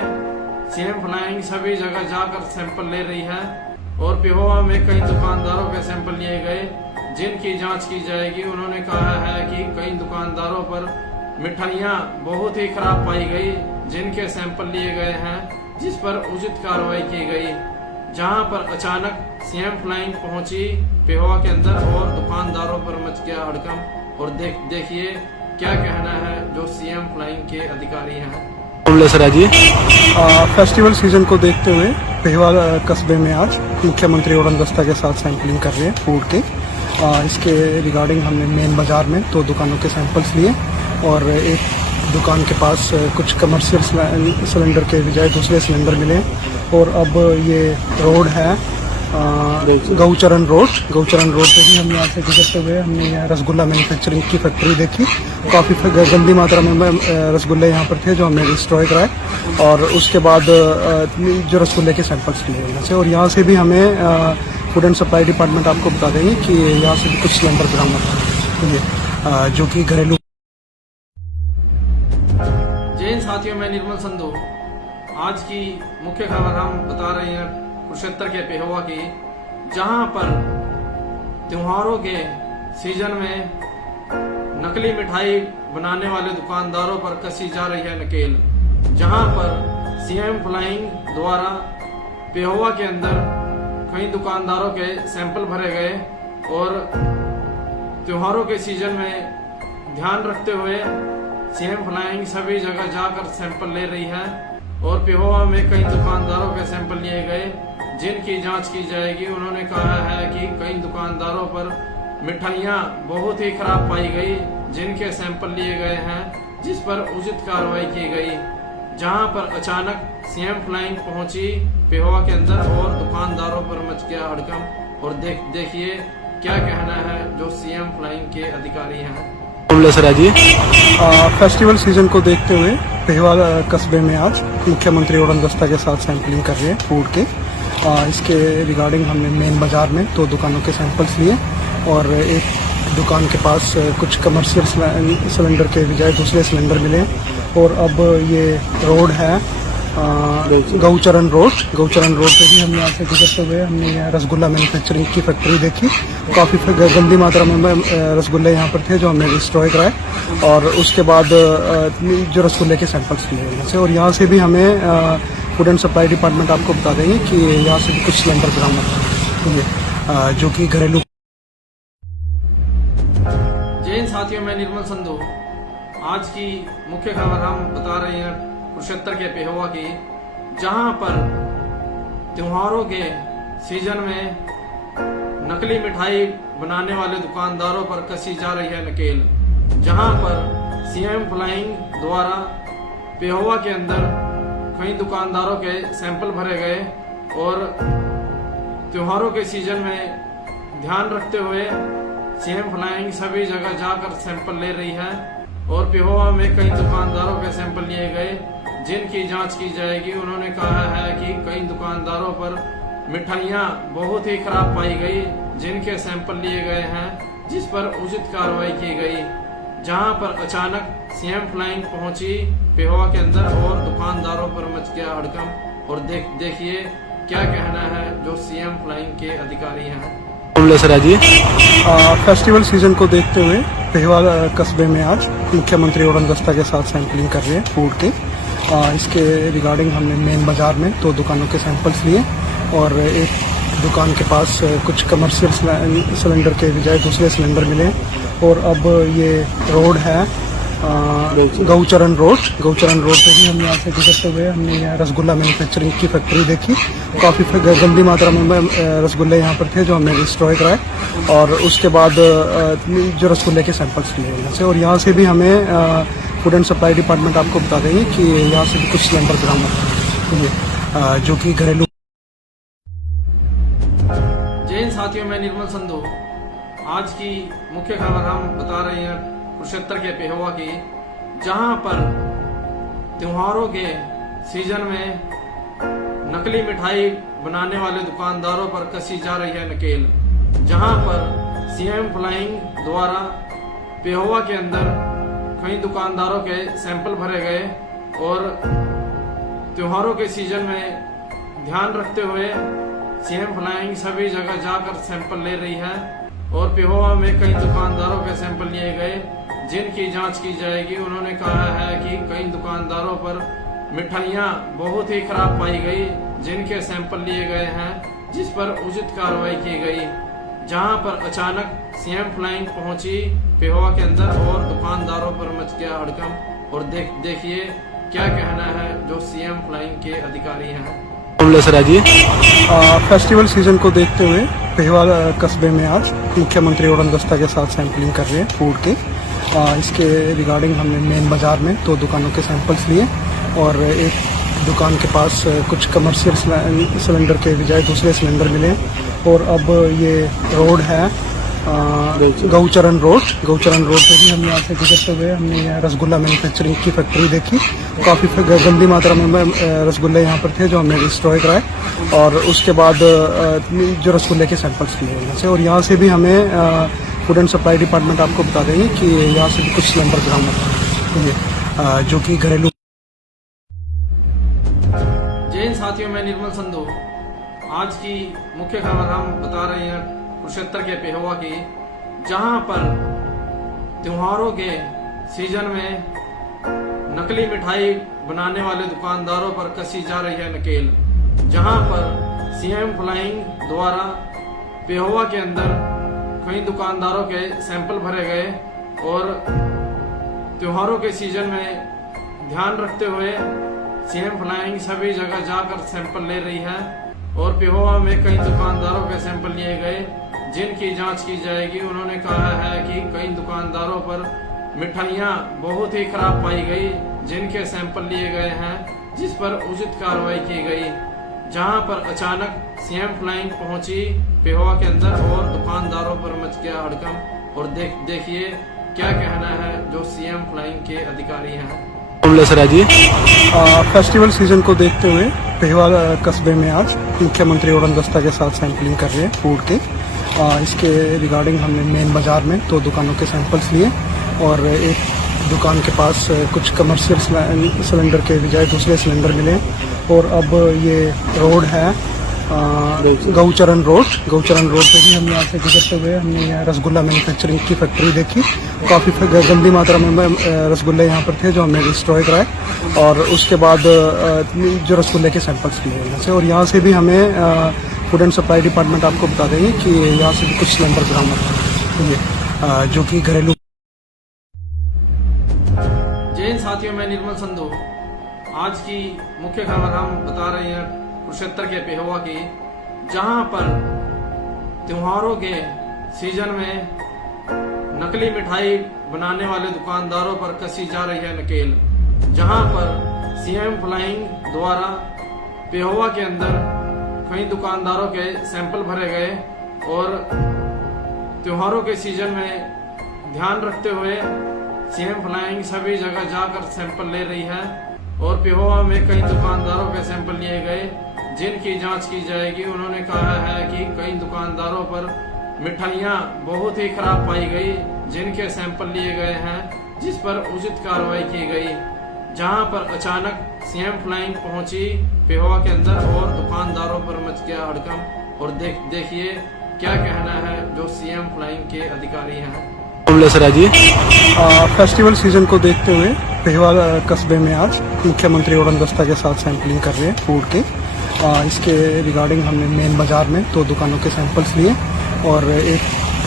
सीएम फ्लाइंग सभी जगह जाकर सैंपल ले रही है और पेहोवा में कई दुकानदारों के सैंपल लिए गए जिनकी जांच की जाएगी। उन्होंने कहा है कि कई दुकानदारों पर मिठाइयां बहुत ही खराब पाई गई जिनके सैंपल लिए गए हैं, जिस पर उचित कार्रवाई की गई। जहां पर अचानक सीएम फ्लाइंग पहुंची पेहोवा के अंदर और दुकानदारों पर मच गया हड़कंप। और देखिए क्या कहना है जो सीएम फ्लाइंग के अधिकारी हैं। फेस्टिवल सीजन को देखते हुए पेहोवा कस्बे में आज मुख्यमंत्री उड़नदस्ता के साथ सैंपलिंग कर रहे हैं फूड के। इसके रिगार्डिंग हमने मेन बाजार में 2 दुकानों के सैंपल्स लिए और एक दुकान के पास कुछ कमर्शियल सिलेंडर के बजाय दूसरे सिलेंडर मिले। और अब ये रोड है गौचरण रोड पे भी हम यहाँ से गुजरते हुए हमने यहाँ रसगुल्ला मैन्युफैक्चरिंग की फैक्ट्री देखी। काफ़ी गंदी मात्रा में रसगुल्ले यहाँ पर थे जो हमने डिस्ट्रॉय कराए और उसके बाद जो रसगुल्ले के सैंपल्स लिए यहाँ से। और यहाँ से भी हमें फूड एंड सप्लाई डिपार्टमेंट आपको बता देंगे कि यहाँ से भी कुछ सिलेंडर बरामद हुए जो कि घरेलू। जय हिंद साथियों, मैं निर्मल संधू। आज की मुख्य खबर हम बता रहे हैं कुरुक्षेत्र के पेहोवा की, जहां पर त्योहारों के सीजन में नकली मिठाई बनाने वाले दुकानदारों पर कसी जा रही है नकेल। जहां पर सीएम फ्लाइंग द्वारा पेहोवा के अंदर कई दुकानदारों के सैंपल भरे गए और त्योहारों के सीजन में ध्यान रखते हुए सीएम फ्लाइंग सभी जगह जाकर सैंपल ले रही है और पेहोवा में कई दुकानदारों के सैंपल लिए गए जिनकी जांच की जाएगी। उन्होंने कहा है कि कई दुकानदारों पर मिठाइयां बहुत ही खराब पाई गई जिनके सैंपल लिए गए हैं, जिस पर उचित कार्रवाई की गई। जहां पर अचानक सीएम फ्लाइंग पहुंची पेहोवा के अंदर और दुकानदारों पर मच गया हड़कंप। और देखिए क्या कहना है जो सीएम फ्लाइंग के अधिकारी हैं। फेस्टिवल सीजन को देखते हुए पेहोवा कस्बे में आज मुख्यमंत्री उड़नदस्ता के साथ सैंपलिंग कर रहे हैं फूड के। इसके रिगार्डिंग हमने मेन बाजार में 2 दुकानों के सैंपल्स लिए और एक दुकान के पास कुछ कमर्शियल सिलेंडर के बजाय दूसरे सिलेंडर मिले। और अब ये रोड है गौचरण रोड पे भी हम यहाँ से गुजरते हुए हमने यहाँ रसगुल्ला मैन्युफैक्चरिंग की फैक्ट्री देखी। काफ़ी गंदी मात्रा में रसगुल्ले यहाँ पर थे जो हमने डिस्ट्रॉय कराए और उसके बाद जो रसगुल्ले के सैंपल्स लिए यहाँ से। और यहाँ से भी हमें फूड एंड सप्लाई डिपार्टमेंट आपको बता देंगे कि यहाँ से भी कुछ सिलेंडर बरामद हुए जो कि घरेलू जय हिंद साथियों, मैं निर्मल संधू। आज की मुख्य खबर हम बता रहे हैं कुरुक्षेत्र के पेहोवा की, जहां पर त्योहारों के सीजन में नकली मिठाई बनाने वाले दुकानदारों पर कसी जा रही है नकेल। जहां पर सीएम फ्लाइंग द्वारा पेहोवा के अंदर कई दुकानदारों के सैंपल भरे गए और त्योहारों के सीजन में ध्यान रखते हुए सीएम फ्लाइंग सभी जगह जाकर सैंपल ले रही है और पेहोवा में कई दुकानदारों के सैंपल लिए गए जिनकी जांच की जाएगी। उन्होंने कहा है कि कई दुकानदारों पर मिठाइयां बहुत ही खराब पाई गई जिनके सैंपल लिए गए हैं, जिस पर उचित कार्रवाई की गई। जहां पर अचानक सीएम फ्लाइंग पहुंची पेहोवा के अंदर और दुकानदारों पर मच गया हड़कंप। और देखिए क्या कहना है जो सीएम फ्लाइंग के अधिकारी हैं। फेस्टिवल सीजन को देखते हुए पेहोवा कस्बे में आज मुख्यमंत्री उड़नदस्ता के साथ सैंपलिंग कर रहे हैं फूड के। इसके रिगार्डिंग हमने मेन बाजार में 2 दुकानों के सैंपल्स लिए और एक दुकान के पास कुछ कमर्शियल सिलेंडर के बजाय दूसरे सिलेंडर मिले। और अब ये रोड है गौचरण रोड पे भी हम यहाँ से गुजरते हुए हमने यहाँ रसगुल्ला मैन्युफैक्चरिंग की फैक्ट्री देखी। काफ़ी गंदी मात्रा में रसगुल्ले यहाँ पर थे जो हमने डिस्ट्रॉय कराए और उसके बाद जो रसगुल्ले के सैंपल्स लिए यहाँ से। और यहाँ से भी हमें फूड एंड सप्लाई डिपार्टमेंट आपको बता देंगे कि यहाँ से भी कुछ सिलेंडर बरामद हुए जो कि घरेलू। जय हिंद साथियों, मैं निर्मल संधू। आज की मुख्य खबर हम बता रहे हैं कुरुक्षेत्र के पेहोवा की, जहां पर त्योहारों के सीजन में नकली मिठाई बनाने वाले दुकानदारों पर कसी जा रही है नकेल। जहां पर सीएम फ्लाइंग द्वारा पेहोवा के अंदर कई दुकानदारों के सैंपल भरे गए और त्योहारों के सीजन में ध्यान रखते हुए सीएम फ्लाइंग सभी जगह जाकर सैंपल ले रही है और पेहोवा में कई दुकानदारों के सैंपल लिए गए जिनकी जांच की जाएगी। उन्होंने कहा है कि कई दुकानदारों पर मिठाइयां बहुत ही खराब पाई गई जिनके सैंपल लिए गए हैं, जिस पर उचित कार्रवाई की गई। जहां पर अचानक सीएम फ्लाइंग पहुंची पेहोवा के अंदर और दुकानदारों पर मच गया हड़कंप। और देखिए क्या कहना है जो सीएम फ्लाइंग के अधिकारी हैं। फेस्टिवल सीजन को देखते हुए पेहोवा कस्बे में आज मुख्यमंत्री उड़नदस्ता के साथ सैंपलिंग कर रहे हैं फूड के। इसके रिगार्डिंग हमने मेन बाजार में 2 दुकानों के सैंपल्स लिए और एक दुकान के पास कुछ कमर्शियल सिलेंडर के बजाय दूसरे सिलेंडर मिले। और अब ये रोड है गौचरण रोड पे भी हम यहाँ से गुजरते हुए हमने यहाँ रसगुल्ला मैन्युफैक्चरिंग की फैक्ट्री देखी। काफ़ी गंदी मात्रा में रसगुल्ले यहाँ पर थे जो हमने डिस्ट्रॉय कराए और उसके बाद जो रसगुल्ले के सैंपल्स लिए यहाँ से। और यहाँ से भी हमें फूड एंड सप्लाई डिपार्टमेंट आपको बता देंगे कि यहाँ से भी कुछ सिलेंडर बरामद हुए जो कि घरेलू। जय हिंद साथियों, मैं निर्मल संधू। आज की मुख्य खबर हम बता रहे हैं कुरुक्षेत्र के पेहोवा की, जहां पर त्योहारों के सीजन में नकली मिठाई बनाने वाले दुकानदारों पर कसी जा रही है नकेल। जहां पर सीएम फ्लाइंग द्वारा पेहोवा के अंदर कई दुकानदारों के सैंपल भरे गए और त्योहारों के सीजन में ध्यान रखते हुए सीएम फ्लाइंग सभी जगह जाकर सैंपल ले रही है और पेहोवा में कई दुकानदारों के सैंपल लिए गए जिनकी जांच की जाएगी। उन्होंने कहा है कि कई दुकानदारों पर मिठाइयां बहुत ही खराब पाई गई जिनके सैंपल लिए गए हैं, जिस पर उचित कार्रवाई की गई। जहां पर अचानक सीएम फ्लाइंग पहुंची पेहोवा के अंदर और दुकानदारों पर मच गया हड़कंप। और देखिए क्या कहना है जो सीएम फ्लाइंग के अधिकारी हैं। फेस्टिवल सीजन को देखते हुए पेहोवा कस्बे में आज मुख्यमंत्री उड़नदस्ता के साथ सैंपलिंग कर रहे हैं फूड के। इसके रिगार्डिंग हमने मेन बाजार में 2 दुकानों के सैंपल्स लिए और एक दुकान के पास कुछ कमर्शियल सिलेंडर के बजाय दूसरे सिलेंडर मिले। और अब ये रोड है गौचरण रोड पे भी हम यहाँ से गुजरते हुए हमने यहाँ रसगुल्ला मैन्युफैक्चरिंग की फैक्ट्री देखी। काफ़ी गंदी मात्रा में रसगुल्ले यहाँ पर थे जो हमने डिस्ट्रॉय कराए और उसके बाद जो रसगुल्ले के सैंपल्स लिए यहाँ से। और यहाँ से भी हमें फूड एंड सप्लाई डिपार्टमेंट आपको बता देंगे कि यहाँ से भी कुछ सिलेंडर बरामद हुए जो कि घरेलू साथियों, मैं निर्मल संधू। आज की मुख्य खबर हम बता रहे हैं कुरुक्षेत्र के पेहोवा की, जहां पर त्योहारों के सीजन में नकली मिठाई बनाने वाले दुकानदारों पर कसी जा रही है नकेल। जहां पर सीएम फ्लाइंग द्वारा पेहोवा के अंदर कई दुकानदारों के सैंपल भरे गए और त्योहारों के सीजन में ध्यान रखते हुए सीएम फ्लाइंग सभी जगह जाकर सैंपल ले रही है और पेहोवा में कई दुकानदारों के सैंपल लिए गए जिनकी जांच की जाएगी। उन्होंने कहा है कि कई दुकानदारों पर मिठाइयां बहुत ही खराब पाई गई जिनके सैंपल लिए गए हैं, जिस पर उचित कार्रवाई की गई। जहां पर अचानक सीएम फ्लाइंग पहुंची पेहोवा के अंदर और दुकानदारों पर मच गया हड़कंप। और देखिए क्या कहना है जो सीएम फ्लाइंग के अधिकारी हैं। फेस्टिवल सीजन को देखते हुए पेहोवा कस्बे में आज मुख्यमंत्री उड़नदस्ता के साथ सैंपलिंग कर रहे हैं फूड के। इसके रिगार्डिंग हमने मेन बाजार में 2 दुकानों के सैंपल्स लिए और एक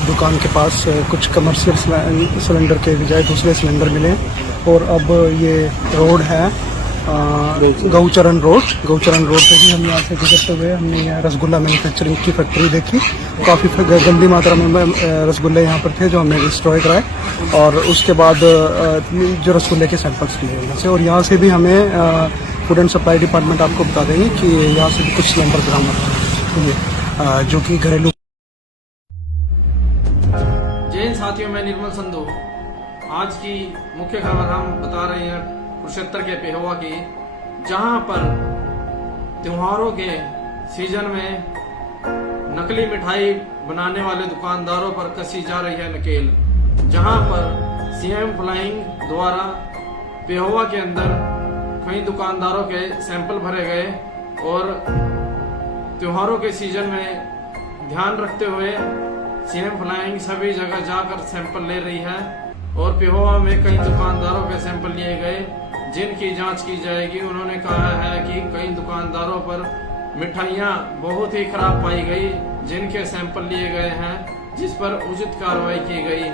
दुकान के पास कुछ कमर्शियल सिलेंडर के बजाय दूसरे सिलेंडर मिले। और अब ये रोड है गौचरण रोड पे भी हम यहाँ से गुजरते हुए हमने यहाँ रसगुल्ला मैन्युफैक्चरिंग की फैक्ट्री देखी। काफ़ी गंदी मात्रा में रसगुल्ले यहाँ पर थे जो हमने डिस्ट्रॉय कराए और उसके बाद जो रसगुल्ले के सैंपल्स लिए यहाँ से। और यहाँ से भी हमें फूड एंड सप्लाई डिपार्टमेंट आपको बता देंगे कि यहाँ से भी कुछ सिलेंडर बरामद हुए जो कि घरेलू। जय हिंद साथियों, मैं निर्मल संधू। आज की मुख्य खबर हम बता रहे हैं कुरुक्षेत्र के पेहोवा की, जहां पर त्योहारों के सीजन में नकली मिठाई बनाने वाले दुकानदारों पर कसी जा रही है नकेल। जहां पर सीएम फ्लाइंग द्वारा पेहोवा के अंदर कई दुकानदारों के सैंपल भरे गए और त्योहारों के सीजन में ध्यान रखते हुए सीएम फ्लाइंग सभी जगह जाकर सैंपल ले रही है और पेहोवा में कई दुकानदारों के सैंपल लिए गए जिनकी जांच की जाएगी। उन्होंने कहा है कि कई दुकानदारों पर मिठाइयां बहुत ही खराब पाई गई जिनके सैंपल लिए गए हैं, जिस पर उचित कार्रवाई की गई।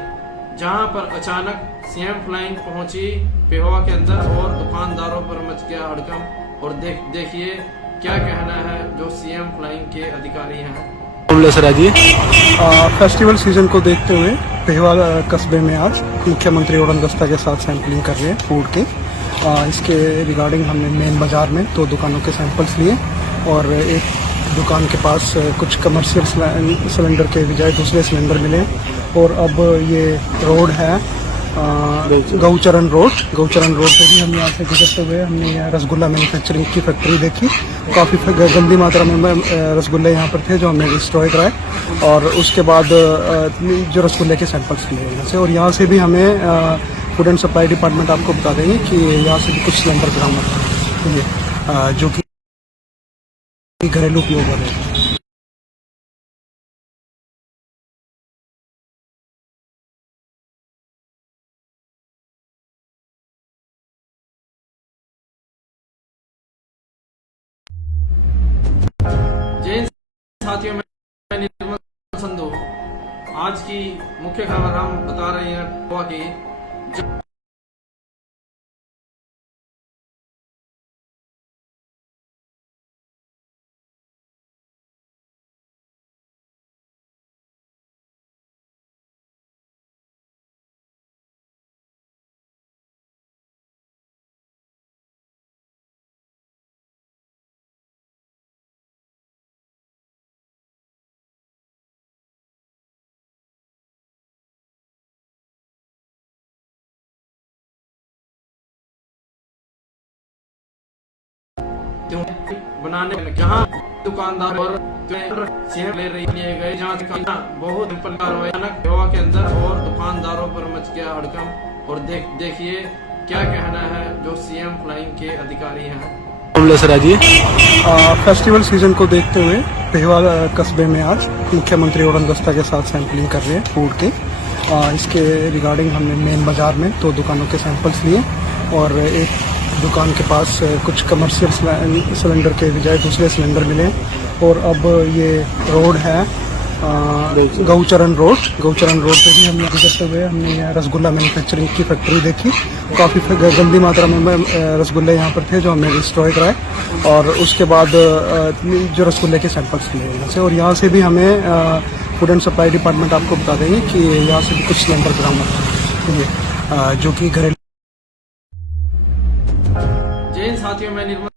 जहां पर अचानक सीएम फ्लाइंग पहुंची पेहोवा के अंदर और दुकानदारों पर मच गया हड़कंप। और देखिए क्या कहना है जो सीएम फ्लाइंग के अधिकारी हैं। फेस्टिवल सीजन को देखते हुए पेहोवा कस्बे में आज मुख्यमंत्री उड़नदस्ता के साथ सैंपलिंग कर रहे हैं फूड के। इसके रिगार्डिंग हमने मेन बाजार में 2 दुकानों के सैंपल्स लिए और एक दुकान के पास कुछ कमर्शियल सिलेंडर के बजाय दूसरे सिलेंडर मिले। और अब ये रोड है गौचरण रोड पे भी हम यहाँ से गुजरते हुए हमने यहाँ रसगुल्ला मैन्युफैक्चरिंग की फैक्ट्री देखी। काफ़ी गंदी मात्रा में रसगुल्ले यहाँ पर थे जो हमने डिस्ट्रॉय कराए और उसके बाद जो रसगुल्ले के सैंपल्स लिए यहाँ से। और यहाँ से भी हमें फूड एंड सप्लाई डिपार्टमेंट आपको बता देंगे कि यहाँ से भी कुछ सिलेंडर बरामद हुए जो कि घरेलू उपयोग वाले हैं। जय हिंद साथियों, मैं निर्मल संधू। आज की मुख्य खबर हम बता रहे हैं पेहोवा की, बनाने में जहां दुकानदार और सीएम ले गए जांच का बहुत सिंपल कार्रवाई पेहोवा के अंदर और दुकानदारों पर मच गया हड़कंप। और देखिए क्या कहना है जो सीएम फ्लाइंग के अधिकारी हैं। फेस्टिवल सीजन को देखते हुए पेहोवा कस्बे में आज मुख्यमंत्री उड़नदस्ता के साथ सैंपलिंग कर रहे हैं फूड के। इसके रिगार्डिंग हमने मेन बाजार में 2 दुकानों के सैंपल्स लिए और एक दुकान के पास कुछ कमर्शियल सिलेंडर के बजाय दूसरे सिलेंडर मिले। और अब ये रोड है गौचरण रोड पे भी हमने गुजरते हुए हमने यहाँ रसगुल्ला मैन्युफैक्चरिंग की फैक्ट्री देखी। काफ़ी गंदी मात्रा में रसगुल्ले यहाँ पर थे जो हमने डिस्ट्रॉय कराए और उसके बाद जो रसगुल्ले के सैंपल्स लिए यहाँ से, और यहाँ से भी हमें फूड एंड सप्लाई डिपार्टमेंट आपको बता देंगे कि यहाँ से भी कुछ सिलेंडर बरामद हुए जो कि घरेलू। जय हिंद साथियों, मैं निर्मल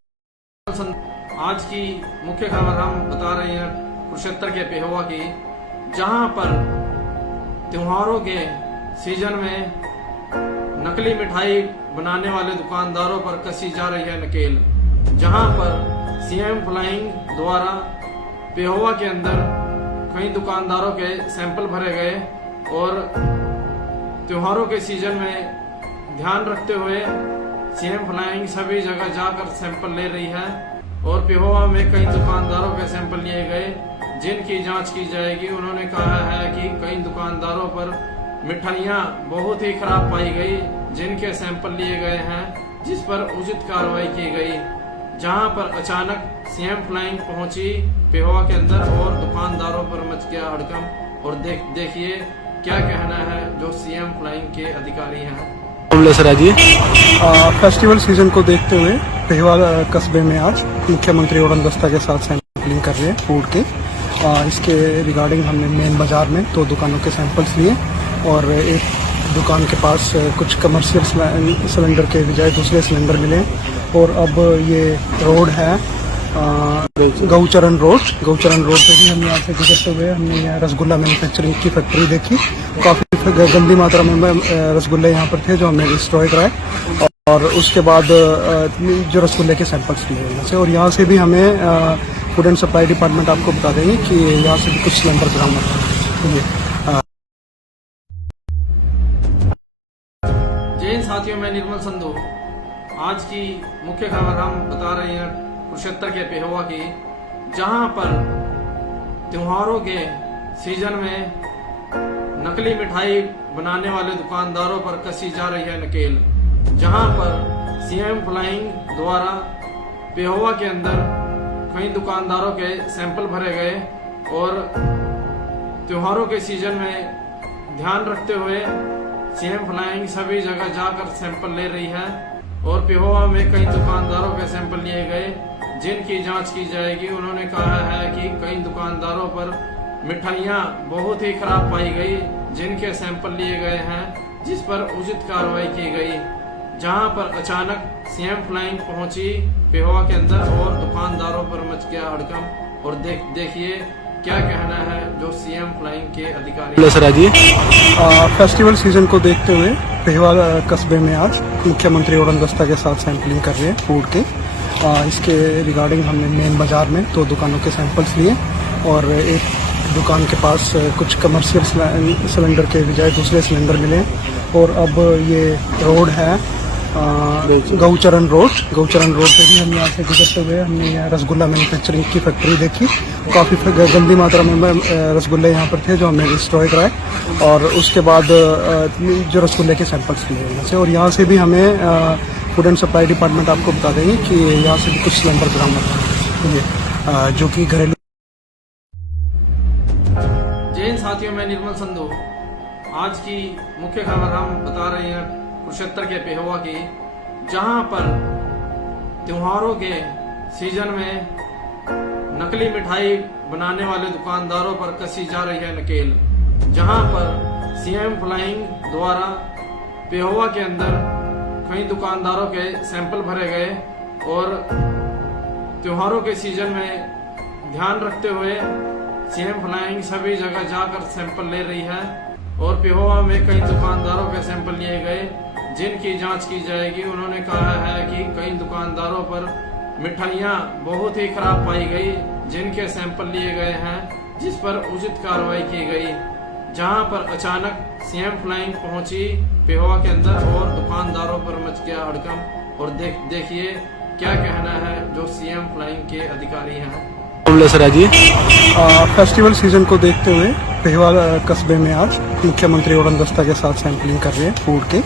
आज की मुख्य खबर हम बता रहे हैं कुरुक्षेत्र के पेहोवा की, जहां पर त्योहारों के सीजन में नकली मिठाई बनाने वाले दुकानदारों पर कसी जा रही है नकेल। जहां पर सीएम फ्लाइंग द्वारा पेहोवा के अंदर कई दुकानदारों के सैंपल भरे गए और त्योहारों के सीजन में ध्यान रखते हुए सीएम फ्लाइंग सभी जगह जाकर सैंपल ले रही है और पेहोवा में कई दुकानदारों के सैंपल लिए गए जिनकी जांच की जाएगी। उन्होंने कहा है कि कई दुकानदारों पर मिठाइयां बहुत ही खराब पाई गई जिनके सैंपल लिए गए हैं, जिस पर उचित कार्रवाई की गई। जहां पर अचानक सीएम फ्लाइंग पहुंची पेहोवा के अंदर और दुकानदारों पर मच गया हड़कंप। और देखिए क्या कहना है जो सीएम फ्लाइंग के अधिकारी हैं। फेस्टिवल सीजन को देखते हुए पेहोवा कस्बे में आज मुख्यमंत्री उड़न दस्ता के साथ सैंपलिंग कर रहे हैं फूड के। इसके रिगार्डिंग हमने मेन बाजार में 2 दुकानों के सैंपल्स लिए और एक दुकान के पास कुछ कमर्शियल सिलेंडर के बजाय दूसरे सिलेंडर मिले। और अब ये रोड है गौचरण रोड पे भी हम यहाँ से गुजरते हुए हमने यहाँ रसगुल्ला मैन्युफैक्चरिंग की फैक्ट्री देखी। काफ़ी गंदी मात्रा में रसगुल्ले यहाँ पर थे जो हमने डिस्ट्रॉय कराए और उसके बाद जो रसगुल्ले के सैंपल्स लिए यहाँ से, और यहाँ से भी हमें फूड एंड सप्लाई डिपार्टमेंट आपको बता देंगे कि यहाँ से भी कुछ सिलेंडर बरामद हुए। जय हिंद साथियों, मैं निर्मल संधू आज की मुख्य खबर हम बता रहे हैं कुरुक्षेत्र के पेहोवा की, जहां पर त्योहारों के सीजन में नकली मिठाई बनाने वाले दुकानदारों पर कसी जा रही है नकेल। जहां पर सीएम फ्लाइंग द्वारा पेहोवा के अंदर कई दुकानदारों के सैंपल भरे गए और त्योहारों के सीजन में ध्यान रखते हुए सीएम फ्लाइंग सभी जगह जाकर सैंपल ले रही है और पेहोवा में कई दुकानदारों के सैंपल लिए गए जिनकी जांच की जाएगी। उन्होंने कहा है कि कई दुकानदारों पर मिठाइयां बहुत ही खराब पाई गई जिनके सैंपल लिए गए हैं, जिस पर उचित कार्रवाई की गई। जहां पर अचानक सीएम फ्लाइंग पहुंची पेहोवा के अंदर और दुकानदारों पर मच गया हड़कंप। और देखिए क्या कहना है जो सीएम फ्लाइंग के अधिकारी। फेस्टिवल सीजन को देखते हुए पेहोवा कस्बे में आज मुख्यमंत्री उड़न दस्ता के साथ सैंपलिंग कर रहे हैं फूड के। इसके रिगार्डिंग हमने मेन बाजार में 2 दुकानों के सैंपल्स लिए और एक दुकान के पास कुछ कमर्शियल सिलेंडर के बजाय दूसरे सिलेंडर मिले। और अब ये रोड है गौचरण रोड पे भी हम यहाँ से गुजरते हुए हमने यहाँ रसगुल्ला मैन्युफैक्चरिंग की फैक्ट्री देखी। काफ़ी गंदी मात्रा में रसगुल्ले यहाँ पर थे जो हमने डिस्ट्रॉय कराए और उसके बाद जो रसगुल्ले के सैंपल्स लिए यहाँ से, और यहाँ से भी हमें फूड एंड सप्लाई डिपार्टमेंट आपको बता देंगे कि यहाँ से भी कुछ सिलेंडर बरामद हुए जो कि घरेलू। जय हिंद साथियों, मैं निर्मल संधू आज की मुख्य खबर हम बता रहे हैं कुरुक्षेत्र के पेहोवा की, जहां पर त्योहारों के सीजन में नकली मिठाई बनाने वाले दुकानदारों पर कसी जा रही है नकेल। जहां पर सीएम फ्लाइंग द्वारा पेहोवा के अंदर कई दुकानदारों के सैंपल भरे गए और त्योहारों के सीजन में ध्यान रखते हुए सीएम फ्लाइंग सभी जगह जाकर सैंपल ले रही है और पेहोवा में कई दुकानदारों के सैंपल लिए गए जिनकी जांच की जाएगी। उन्होंने कहा है कि कई दुकानदारों पर मिठाइयां बहुत ही खराब पाई गई जिनके सैंपल लिए गए हैं, जिस पर उचित कार्रवाई की गई। जहां पर अचानक सीएम फ्लाइंग पहुंची पेहोवा के अंदर और दुकानदारों पर मच गया हड़कंप। और देखिए क्या कहना है जो सीएम फ्लाइंग के अधिकारी हैं। फेस्टिवल सीजन को देखते हुए पेहोवा कस्बे में आज मुख्यमंत्री उड़न दस्ता के साथ सैंपलिंग कर रहे हैं फूड के।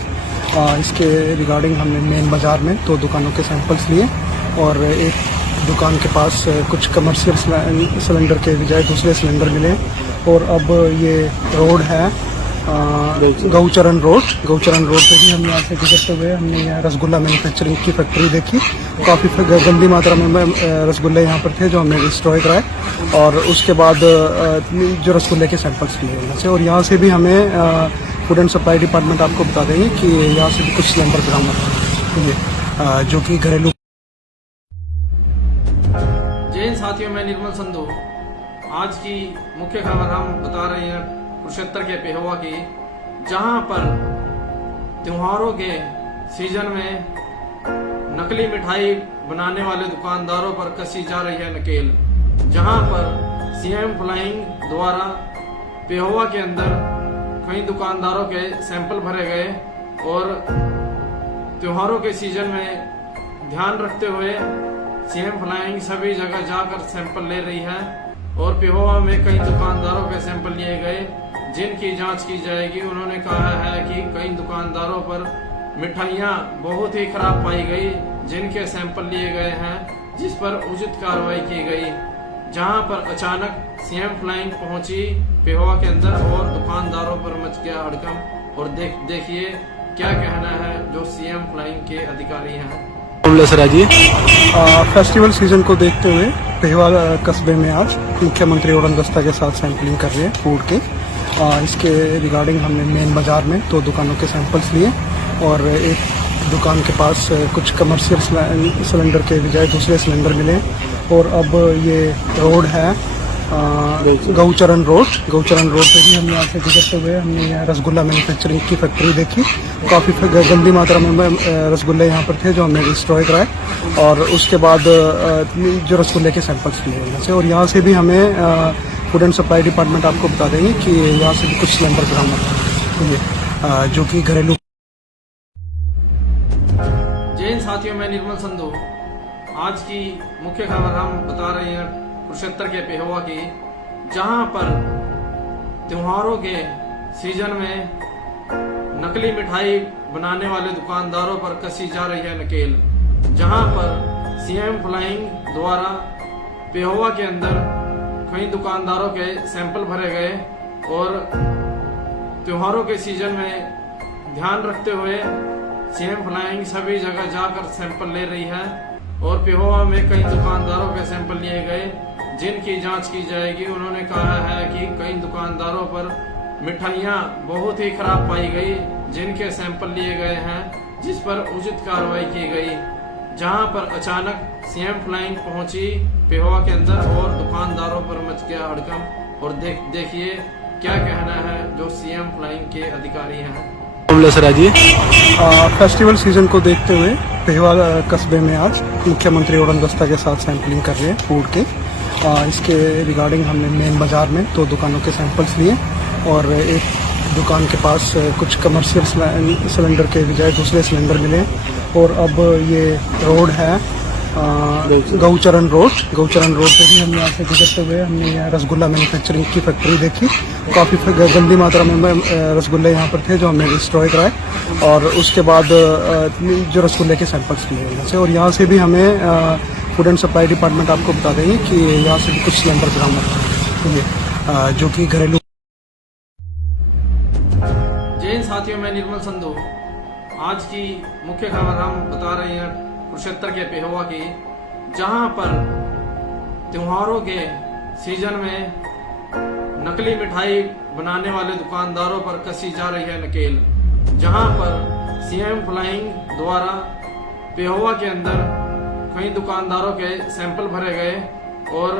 इसके रिगार्डिंग हमने मेन बाजार में 2 दुकानों के सैंपल्स लिए और एक दुकान के पास कुछ कमर्शियल सिलेंडर के बजाय दूसरे सिलेंडर मिले और अब ये रोड है गौचरण रोड पे भी हम यहाँ से गुजरते हुए हमने यहाँ रसगुल्ला मैन्युफैक्चरिंग की फैक्ट्री देखी। काफ़ी गंदी मात्रा में रसगुल्ले यहाँ पर थे जो हमने डिस्ट्रॉय कराए और उसके बाद जो रसगुल्ले के सैंपल्स लिए यहाँ से, और यहाँ से भी हमें फूड एंड सप्लाई डिपार्टमेंट आपको बता देंगे कि यहाँ से भी कुछ सिलेंडर बरामद हुए जो कि घरेलू। जय हिंद साथियों, मैं निर्मल संधू। आज की मुख्य खबर हम बता रहे हैं कुरुक्षेत्र के पेहोवा की, जहां पर त्योहारों के सीजन में नकली मिठाई बनाने वाले दुकानदारों पर कसी जा रही है नकेल। जहां पर सीएम फ्लाइंग द्वारा पेहोवा के अंदर कई दुकानदारों के सैंपल भरे गए और त्योहारों के सीजन में ध्यान रखते हुए सीएम फ्लाइंग सभी जगह जाकर सैंपल ले रही है और पेहोवा में कई दुकानदारों के सैंपल लिए गए जिनकी जांच की जाएगी। उन्होंने कहा है कि कई दुकानदारों पर मिठाइयां बहुत ही खराब पाई गई जिनके सैंपल लिए गए हैं, जिस पर उचित कार्रवाई की गई। जहां पर अचानक सीएम फ्लाइंग पहुंची पेहोवा के अंदर और दुकानदारों पर मच गया हड़कंप। और देखिए क्या कहना है जो सीएम फ्लाइंग के अधिकारी हैं। फेस्टिवल सीजन को देखते हुए पेहोवा कस्बे में आज मुख्यमंत्री उड़न दस्ता के साथ सैंपलिंग कर रहे हैं फूड के। इसके रिगार्डिंग हमने मेन बाजार में 2 दुकानों के सैंपल्स लिए और एक दुकान के पास कुछ कमर्शियल सिलेंडर के बजाय दूसरे सिलेंडर मिले और अब ये रोड है गौचरण रोड पे भी हम यहाँ से गुजरते हुए हमने यहाँ रसगुल्ला मैन्युफैक्चरिंग की फैक्ट्री देखी। काफ़ी गंदी मात्रा में रसगुल्ले यहाँ पर थे जो हमने डिस्ट्रॉय कराए और उसके बाद जो रसगुल्ले के सैंपल्स लिए यहाँ से, और यहाँ से भी हमें फूड एंड सप्लाई डिपार्टमेंट आपको बता देंगे कि यहाँ से भी कुछ सिलेंडर बरामद हुए जो कि घरेलू। जय हिंद साथियों, मैं निर्मल संधू। आज की मुख्य खबर हम बता रहे हैं कुरुक्षेत्र के पेहोवा की, जहां पर त्योहारों के सीजन में नकली मिठाई बनाने वाले दुकानदारों पर कसी जा रही है नकेल। जहां पर सीएम फ्लाइंग द्वारा पेहोवा के अंदर कई दुकानदारों के सैंपल भरे गए और त्योहारों के सीजन में ध्यान रखते हुए सीएम फ्लाइंग सभी जगह जाकर सैंपल ले रही है और पेहोवा में कई दुकानदारों के सैंपल लिए गए जिनकी जांच की जाएगी। उन्होंने कहा है कि कई दुकानदारों पर मिठाइयां बहुत ही खराब पाई गई जिनके सैंपल लिए गए हैं, जिस पर उचित कार्रवाई की गई। जहां पर अचानक सीएम फ्लाइंग पहुंची पेहोवा के अंदर और दुकानदारों पर मच गया हड़कंप। और देखिए क्या कहना है जो सीएम फ्लाइंग के अधिकारी हैं। फेस्टिवल सीजन को देखते हुए पेहोवा कस्बे में आज मुख्यमंत्री उड़न दस्ता के साथ सैंपलिंग कर रहे हैं फूड के। इसके रिगार्डिंग हमने मेन बाजार में 2 दुकानों के सैंपल्स लिए और एक दुकान के पास कुछ कमर्शियल सिलेंडर के बजाय दूसरे सिलेंडर मिले और अब ये रोड है गौचरण रोड पे भी हम यहाँ से गुजरते हुए हमने यहाँ रसगुल्ला मैन्युफैक्चरिंग की फैक्ट्री देखी। काफ़ी गंदी मात्रा में रसगुल्ले यहाँ पर थे जो हमने डिस्ट्रॉय कराए और उसके बाद जो रसगुल्ले के सैंपल्स लिए यहाँ से, और यहाँ से भी हमें फूड एंड सप्लाई डिपार्टमेंट आपको बता देंगे कि यहाँ से भी कुछ सिलेंडर बरामद हुए जो कि घरेलू। जय हिंद साथियों, मैं निर्मल संधू। आज की मुख्य खबर हम बता रहे हैं कुरुक्षेत्र के पेहोवा की, जहां पर त्योहारों के सीजन में नकली मिठाई बनाने वाले दुकानदारों पर कसी जा रही है नकेल। जहां पर सीएम फ्लाइंग द्वारा पेहोवा के अंदर कई दुकानदारों के सैंपल भरे गए और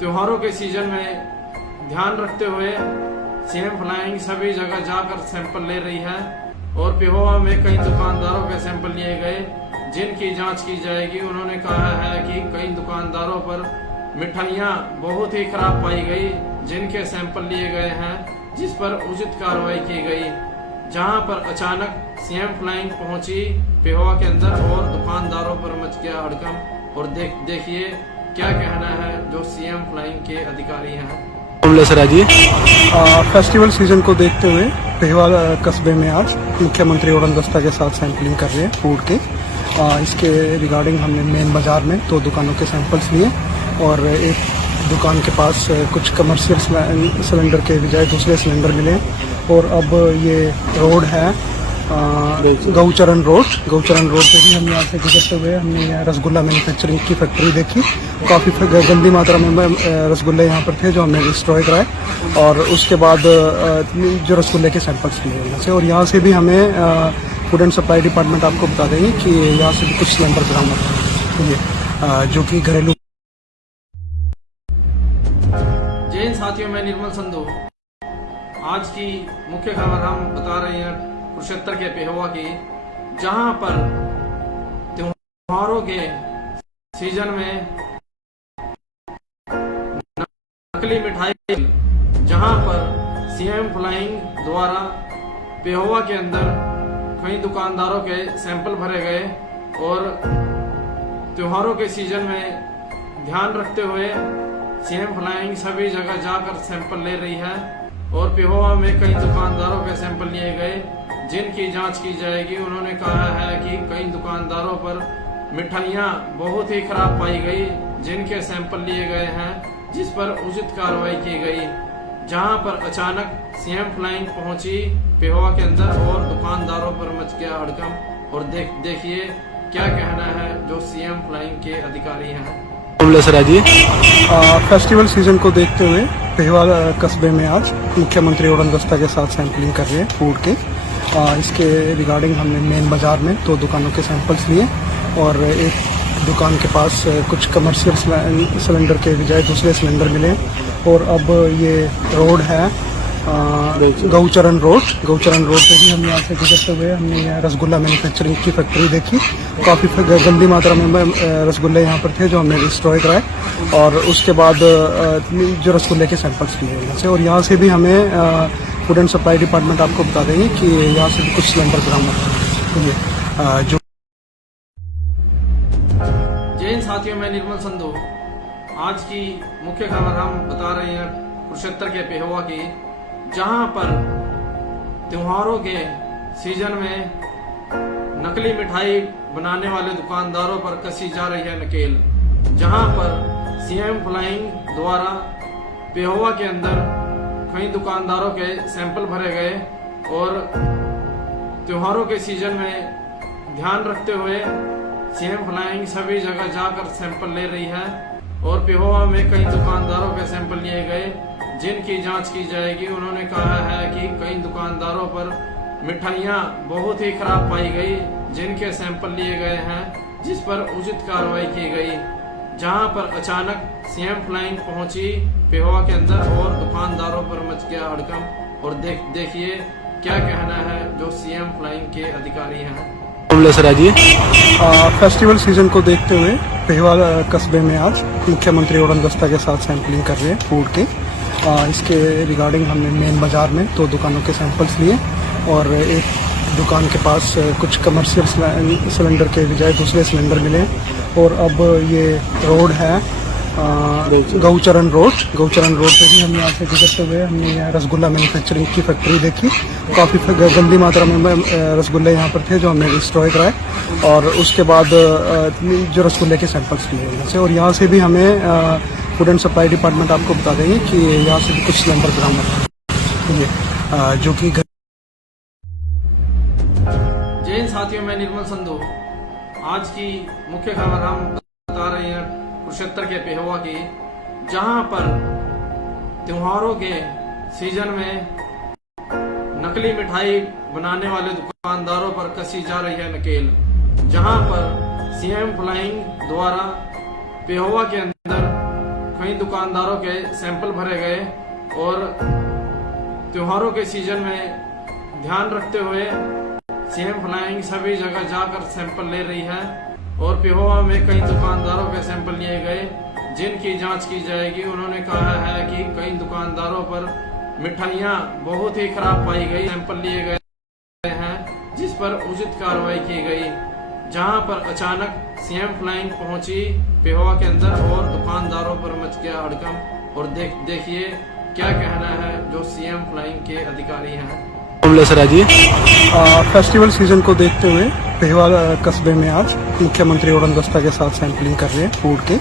त्योहारों के सीजन में ध्यान रखते हुए सीएम फ्लाइंग सभी जगह जाकर सैंपल ले रही है और पेहोवा में कई दुकानदारों के सैंपल लिए गए जिनकी जांच की जाएगी। उन्होंने कहा है कि कई दुकानदारों पर मिठाइयां बहुत ही खराब पाई गई जिनके सैंपल लिए गए हैं, जिस पर उचित कार्रवाई की गई। जहां पर अचानक सीएम फ्लाइंग पहुंची पेहोवा के अंदर और दुकानदारों पर मच गया हड़कंप। और देखिए क्या कहना है जो सीएम फ्लाइंग के अधिकारी हैं। फेस्टिवल सीजन को देखते हुए पेहोवा कस्बे में आज मुख्यमंत्री उड़न दस्ता के साथ सैंपलिंग कर रहे हैं फूड के। इसके रिगार्डिंग हमने मेन बाज़ार में 2 दुकानों के सैंपल्स लिए और एक दुकान के पास कुछ कमर्शियल सिलेंडर के बजाय दूसरे सिलेंडर मिले और अब ये रोड है गौचरण रोड पे भी हम यहाँ से गुजरते हुए हमने यहाँ रसगुल्ला मैन्युफैक्चरिंग की फैक्ट्री देखी। काफ़ी गंदी मात्रा में रसगुल्ले यहाँ पर थे जो हमने डिस्ट्रॉय कराए और उसके बाद जो रसगुल्ले के सैंपल्स लिए यहाँ से और यहाँ से भी हमें फूड एंड सप्लाई डिपार्टमेंट आपको बता देंगे कि यहाँ से भी कुछ सिलेंडर बरामद हुए जो कि घरेलू। जय हिंद साथियों, मैं निर्मल संधू। आज की मुख्य खबर हम बता रहे हैं कुरुक्षेत्र के पेहोवा की, जहां पर त्योहारों के सीजन में नकली मिठाई, जहां पर सीएम फ्लाइंग द्वारा पेहोवा के अंदर कई दुकानदारों के सैंपल भरे गए और त्योहारों के सीजन में ध्यान रखते हुए सीएम फ्लाइंग सभी जगह जाकर सैंपल ले रही है और पेहोवा में कई दुकानदारों के सैंपल लिए गए जिनकी जांच की जाएगी। उन्होंने कहा है कि कई दुकानदारों पर मिठाइयां बहुत ही खराब पाई गई जिनके सैंपल लिए गए हैं, जिस पर उचित कार्रवाई की गई। जहां पर अचानक सीएम फ्लाइंग पहुंची पेहोवा के अंदर और दुकानदारों पर मच गया हड़कंप। और देखिए क्या कहना है जो सीएम फ्लाइंग के अधिकारी हैं। फेस्टिवल सीजन को देखते हुए पेहोवा कस्बे में आज मुख्यमंत्री उड़न दस्ता के साथ सैंपलिंग कर रहे हैं फूड के। इसके रिगार्डिंग हमने मेन बाज़ार में 2 दुकानों के सैंपल्स लिए और एक दुकान के पास कुछ कमर्शियल सिलेंडर के बजाय दूसरे सिलेंडर मिले और अब ये रोड है गौचरण रोड पे भी हम यहाँ से गुजरते हुए हमने यहाँ रसगुल्ला मैन्युफैक्चरिंग की फैक्ट्री देखी। काफ़ी गंदी मात्रा में रसगुल्ले यहाँ पर थे जो हमने डिस्ट्रॉय कराए और उसके बाद जो रसगुल्ले के सैंपल्स लिए यहाँ से और यहाँ से भी हमें फूड एंड सप्लाई डिपार्टमेंट आपको बता देंगे कि यहाँ से भी कुछ सिलेंडर बरामद हुए जो। जय हिंद साथियों, मैं निर्मल संधू। आज की मुख्य खबर हम बता रहे हैं कुरुक्षेत्र के पेहोवा की, जहां पर त्योहारों के सीजन में नकली मिठाई बनाने वाले दुकानदारों पर कसी जा रही है नकेल। जहां पर सीएम फ्लाइंग द्वारा पेहोवा के अंदर कई दुकानदारों के सैंपल भरे गए और त्योहारों के सीजन में ध्यान रखते हुए सीएम फ्लाइंग सभी जगह जाकर सैंपल ले रही है और पेहोवा में कई दुकानदारों के सैंपल लिए गए जिनकी जांच की जाएगी। उन्होंने कहा है कि कई दुकानदारों पर मिठाइयां बहुत ही खराब पाई गई जिनके सैंपल लिए गए हैं, जिस पर उचित कार्रवाई की गई। जहां पर अचानक सीएम फ्लाइंग पहुंची पेहोवा के अंदर और दुकानदारों पर मच गया हड़कंप। और देखिए क्या कहना है जो सीएम फ्लाइंग के अधिकारी हैं। फेस्टिवल सीजन को देखते हुए पेहोवा कस्बे में आज मुख्यमंत्री उड़न दस्ता के साथ सैंपलिंग कर रहे हैं फूड के। इसके रिगार्डिंग हमने मेन बाज़ार में 2 दुकानों के सैंपल्स लिए और एक दुकान के पास कुछ कमर्शियल सिलेंडर के बजाय दूसरे सिलेंडर मिले और अब ये रोड है गौचरण रोड पे भी हम यहाँ से गुजरते हुए हमने यहाँ रसगुल्ला मैन्युफैक्चरिंग की फैक्ट्री देखी। काफ़ी गंदी मात्रा में रसगुल्ले यहाँ पर थे जो हमने डिस्ट्रॉय कराए और उसके बाद जो रसगुल्ले के सैंपल्स लिए यहाँ से और यहाँ से भी हमें फूड एंड सप्लाई डिपार्टमेंट आपको बता देंगे कि यहाँ से भी कुछ सिलेंडर बरामद हुए जो कि। जय हिंद साथियों, मैं निर्मल संधू। आज की मुख्य खबर हम बता रहे हैं कुरुक्षेत्र के पेहोवा की, जहां पर त्योहारों के सीजन में नकली मिठाई बनाने वाले दुकानदारों पर कसी जा रही है नकेल। जहां पर सीएम फ्लाइंग द्वारा पेहोवा के अंदर कई दुकानदारों के सैंपल भरे गए और त्योहारों के सीजन में ध्यान रखते हुए सीएम फ्लाइंग सभी जगह जाकर सैंपल ले रही है और पेहोवा में कई दुकानदारों के सैंपल लिए गए जिनकी जांच की जाएगी। उन्होंने कहा है कि कई दुकानदारों पर मिठाइयां बहुत ही खराब पाई गई, सैंपल लिए गए हैं, जिस पर उचित कार्रवाई की गई। जहां पर अचानक सीएम फ्लाइंग पहुंची पेहोवा के अंदर और दुकानदारों पर मच गया हड़कंप। और देखिए क्या कहना है जो सीएम फ्लाइंग के अधिकारी हैं। फेस्टिवल सीजन को देखते हुए पेहवाल कस्बे में आज मुख्यमंत्री उड़नदस्ता के साथ सैंपलिंग कर रहे हैं फूड के।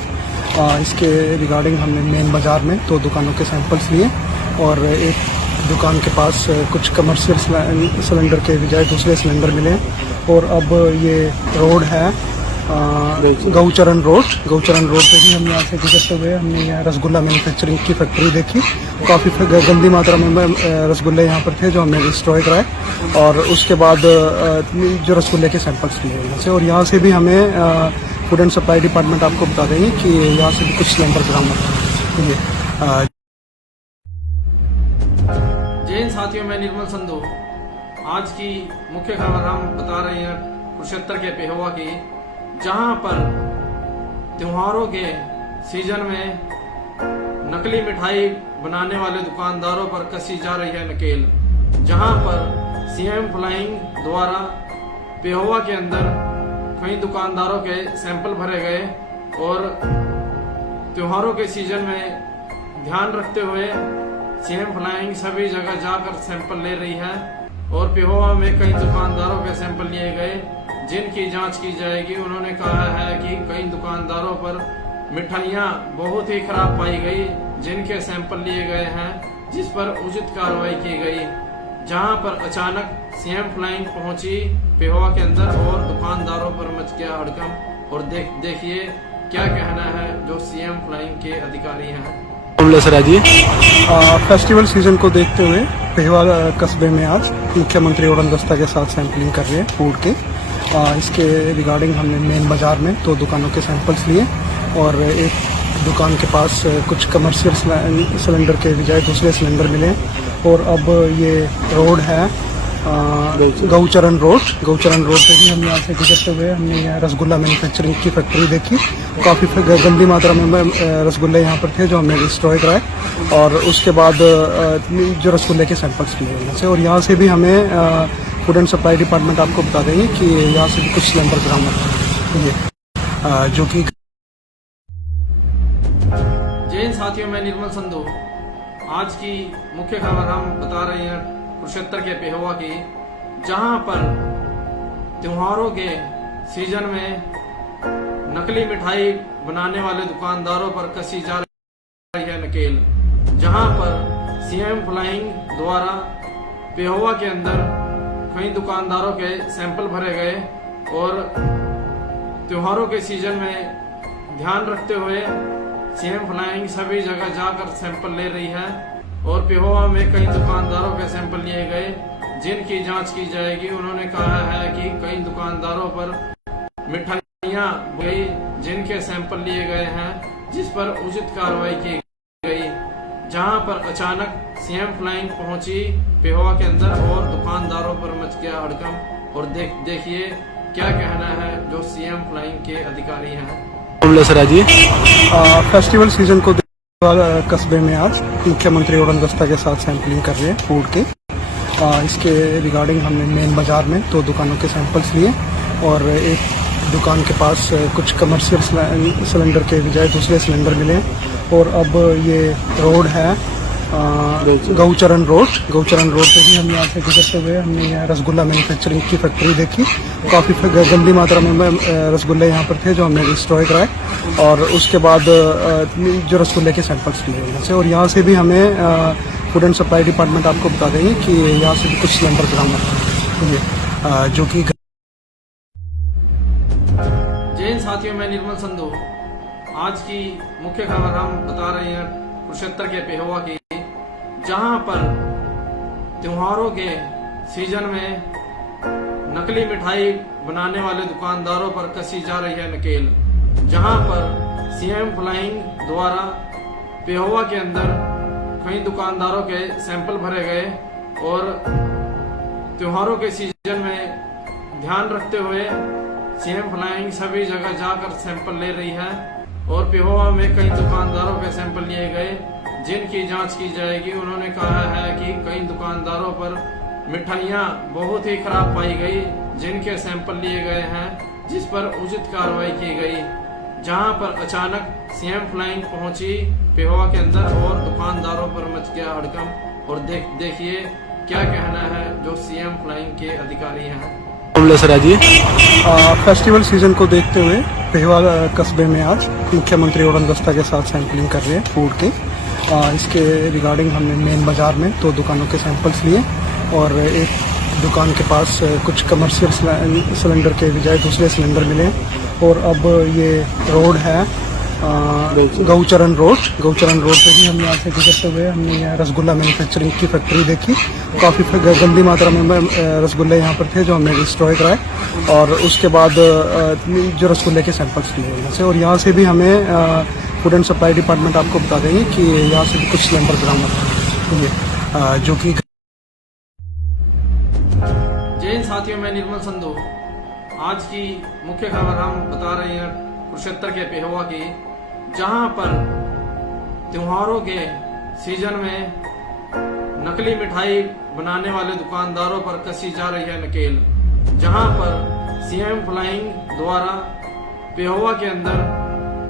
इसके रिगार्डिंग हमने मेन बाजार में 2 दुकानों के सैंपल्स लिए और एक दुकान के पास कुछ कमर्शियल सिलेंडर के बजाय दूसरे सिलेंडर मिले और अब ये रोड है गौचरण रोड पे भी हम यहाँ से गुजरते हुए हमने यहाँ रसगुल्ला मैन्युफैक्चरिंग की फैक्ट्री देखी। काफ़ी गंदी मात्रा में रसगुल्ले यहाँ पर थे जो हमने डिस्ट्रॉय कराए और उसके बाद जो रसगुल्ले के सैंपल्स लिए यहाँ से और यहाँ से भी हमें फूड एंड सप्लाई डिपार्टमेंट आपको बता देंगे कि यहाँ से भी कुछ सिलेंडर बरामद हुए। जय हिंद साथियों, मैं निर्मल संधू। आज की मुख्य खबर हम बता रहे हैं कुरुक्षेत्र के पेहोवा की, जहां पर त्योहारों के सीजन में नकली मिठाई बनाने वाले दुकानदारों पर कसी जा रही है नकेल। जहां पर सीएम फ्लाइंग द्वारा पेहोवा के अंदर कई दुकानदारों के सैंपल भरे गए और त्योहारों के सीजन में ध्यान रखते हुए सीएम फ्लाइंग सभी जगह जाकर सैंपल ले रही है और पेहोवा में कई दुकानदारों के सैंपल लिए गए जिनकी जांच की जाएगी। उन्होंने कहा है कि कई दुकानदारों पर मिठाइयां बहुत ही खराब पाई गई जिनके सैंपल लिए गए हैं, जिस पर उचित कार्रवाई की गई। जहां पर अचानक सीएम फ्लाइंग पहुंची पेहोवा के अंदर और दुकानदारों पर मच गया हड़कंप। और देखिए क्या कहना है जो सीएम फ्लाइंग के अधिकारी हैं। फेस्टिवल सीजन को देखते हुए पेहवाल कस्बे में आज मुख्यमंत्री उड़नदस्ता के साथ सैंपलिंग कर रहे हैं फूड के। इसके रिगार्डिंग हमने मेन बाजार में 2 दुकानों के सैंपल्स लिए और एक दुकान के पास कुछ कमर्शियल सिलेंडर के बजाय दूसरे सिलेंडर मिले और अब ये रोड है गौचरण रोड पे भी हम यहाँ से गुजरते हुए हमने यहाँ रसगुल्ला मैन्युफैक्चरिंग की फैक्ट्री देखी। काफ़ी गंदी मात्रा में रसगुल्ले यहाँ पर थे जो हमने डिस्ट्रॉय कराए और उसके बाद जो रसगुल्ले के सैंपल्स लिए यहाँ से और यहाँ से भी हमें फूड एंड सप्लाई डिपार्टमेंट आपको बता देंगे कि यहाँ से भी कुछ सिलेंडर बरामद हुए जो कि। जय हिंद साथियों, मैं निर्मल संधू। आज की मुख्य खबर हम बता रहे हैं कुरुक्षेत्र के पेहोवा की, जहां पर त्योहारों के सीजन में नकली मिठाई बनाने वाले दुकानदारों पर कसी जा रही है नकेल। जहां पर सीएम फ्लाइंग द्वारा पेहोवा के अंदर कई दुकानदारों के सैंपल भरे गए और त्योहारों के सीजन में ध्यान रखते हुए सीएम फ्लाइंग सभी जगह जाकर सैंपल ले रही है और पेहोवा में कई दुकानदारों के सैंपल लिए गए जिनकी जांच की जाएगी। उन्होंने कहा है कि कई दुकानदारों पर मिठाइयां गई जिनके सैंपल लिए गए हैं, जिस पर उचित कार्रवाई की गई। जहां पर अचानक सीएम फ्लाइंग पहुंची पेहोवा के अंदर और दुकानदारों पर मच गया हड़कंप। और देखिए क्या कहना है जो सीएम फ्लाइंग के अधिकारी हैं। फेस्टिवल सीजन को कस्बे में आज मुख्यमंत्री उड़नदस्ता के साथ सैंपलिंग कर रहे हैं फूड के। इसके रिगार्डिंग हमने मेन बाजार में 2 दुकानों के सैंपल्स लिए और एक दुकान के पास कुछ कमर्शियल सिलेंडर के बजाय दूसरे सिलेंडर मिले और अब ये रोड है गौचरण रोड पे भी हम यहाँ से गुजरते हुए हमने यहाँ रसगुल्ला मैन्युफैक्चरिंग की फैक्ट्री देखी। काफ़ी गंदी मात्रा में रसगुल्ले यहाँ पर थे जो हमने डिस्ट्रॉय कराए और उसके बाद जो रसगुल्ले के सैंपल्स लिए यहाँ से और यहाँ से भी हमें फूड एंड सप्लाई डिपार्टमेंट आपको बता देंगे कि यहाँ से भी कुछ सिलेंडर बरामद हुए जो कि। जय हिंद साथियों, मैं निर्मल संधू। आज की मुख्य खबर हम बता रहे हैं कुरुक्षेत्र के पेहोवा की, जहां पर त्योहारों के सीजन में नकली मिठाई बनाने वाले दुकानदारों पर कसी जा रही है नकेल। जहां पर सीएम फ्लाइंग द्वारा पेहोवा के अंदर कई दुकानदारों के सैंपल भरे गए और त्योहारों के सीजन में ध्यान रखते हुए सीएम फ्लाइंग सभी जगह जाकर सैंपल ले रही है और पेहोवा में कई दुकानदारों के सैंपल लिए गए जिनकी जांच की जाएगी। उन्होंने कहा है कि कई दुकानदारों पर मिठाइयां बहुत ही खराब पाई गई जिनके सैंपल लिए गए हैं, जिस पर उचित कार्रवाई की गई। जहां पर अचानक सीएम फ्लाइंग पहुंची पेहोवा के अंदर और दुकानदारों पर मच गया हड़कंप। और देखिए क्या कहना है जो सीएम फ्लाइंग के अधिकारी हैं। फेस्टिवल सीजन को देखते हुए पेहवा कस्बे में आज मुख्यमंत्री उड़न दस्ता के साथ सैंपलिंग कर रहे हैं फूड के। इसके रिगार्डिंग हमने मेन बाजार में 2 दुकानों के सैंपल्स लिए और एक दुकान के पास कुछ कमर्शियल सिलेंडर के बजाय दूसरे सिलेंडर मिले और अब ये रोड है गौचरण रोड पे भी हम यहाँ से गुजरते हुए हमने यहाँ रसगुल्ला मैन्युफैक्चरिंग की फैक्ट्री देखी। काफ़ी गंदी मात्रा में रसगुल्ले यहाँ पर थे जो हमने डिस्ट्रॉय कराए और उसके बाद जो रसगुल्ले के सैंपल्स लिए यहाँ से और यहाँ से भी हमें फूड एंड सप्लाई डिपार्टमेंट आपको बता देंगे कि यहाँ से भी कुछ सिलेंडर बरामद हुए जो कि। जय हिंद साथियों, मैं निर्मल संधू। आज की मुख्य खबर हम बता रहे हैं कुरुक्षेत्र के पेहवा की, जहां पर त्योहारों के सीजन में नकली मिठाई बनाने वाले दुकानदारों पर कसी जा रही है नकेल। जहां पर सीएम फ्लाइंग द्वारा पेहवा के अंदर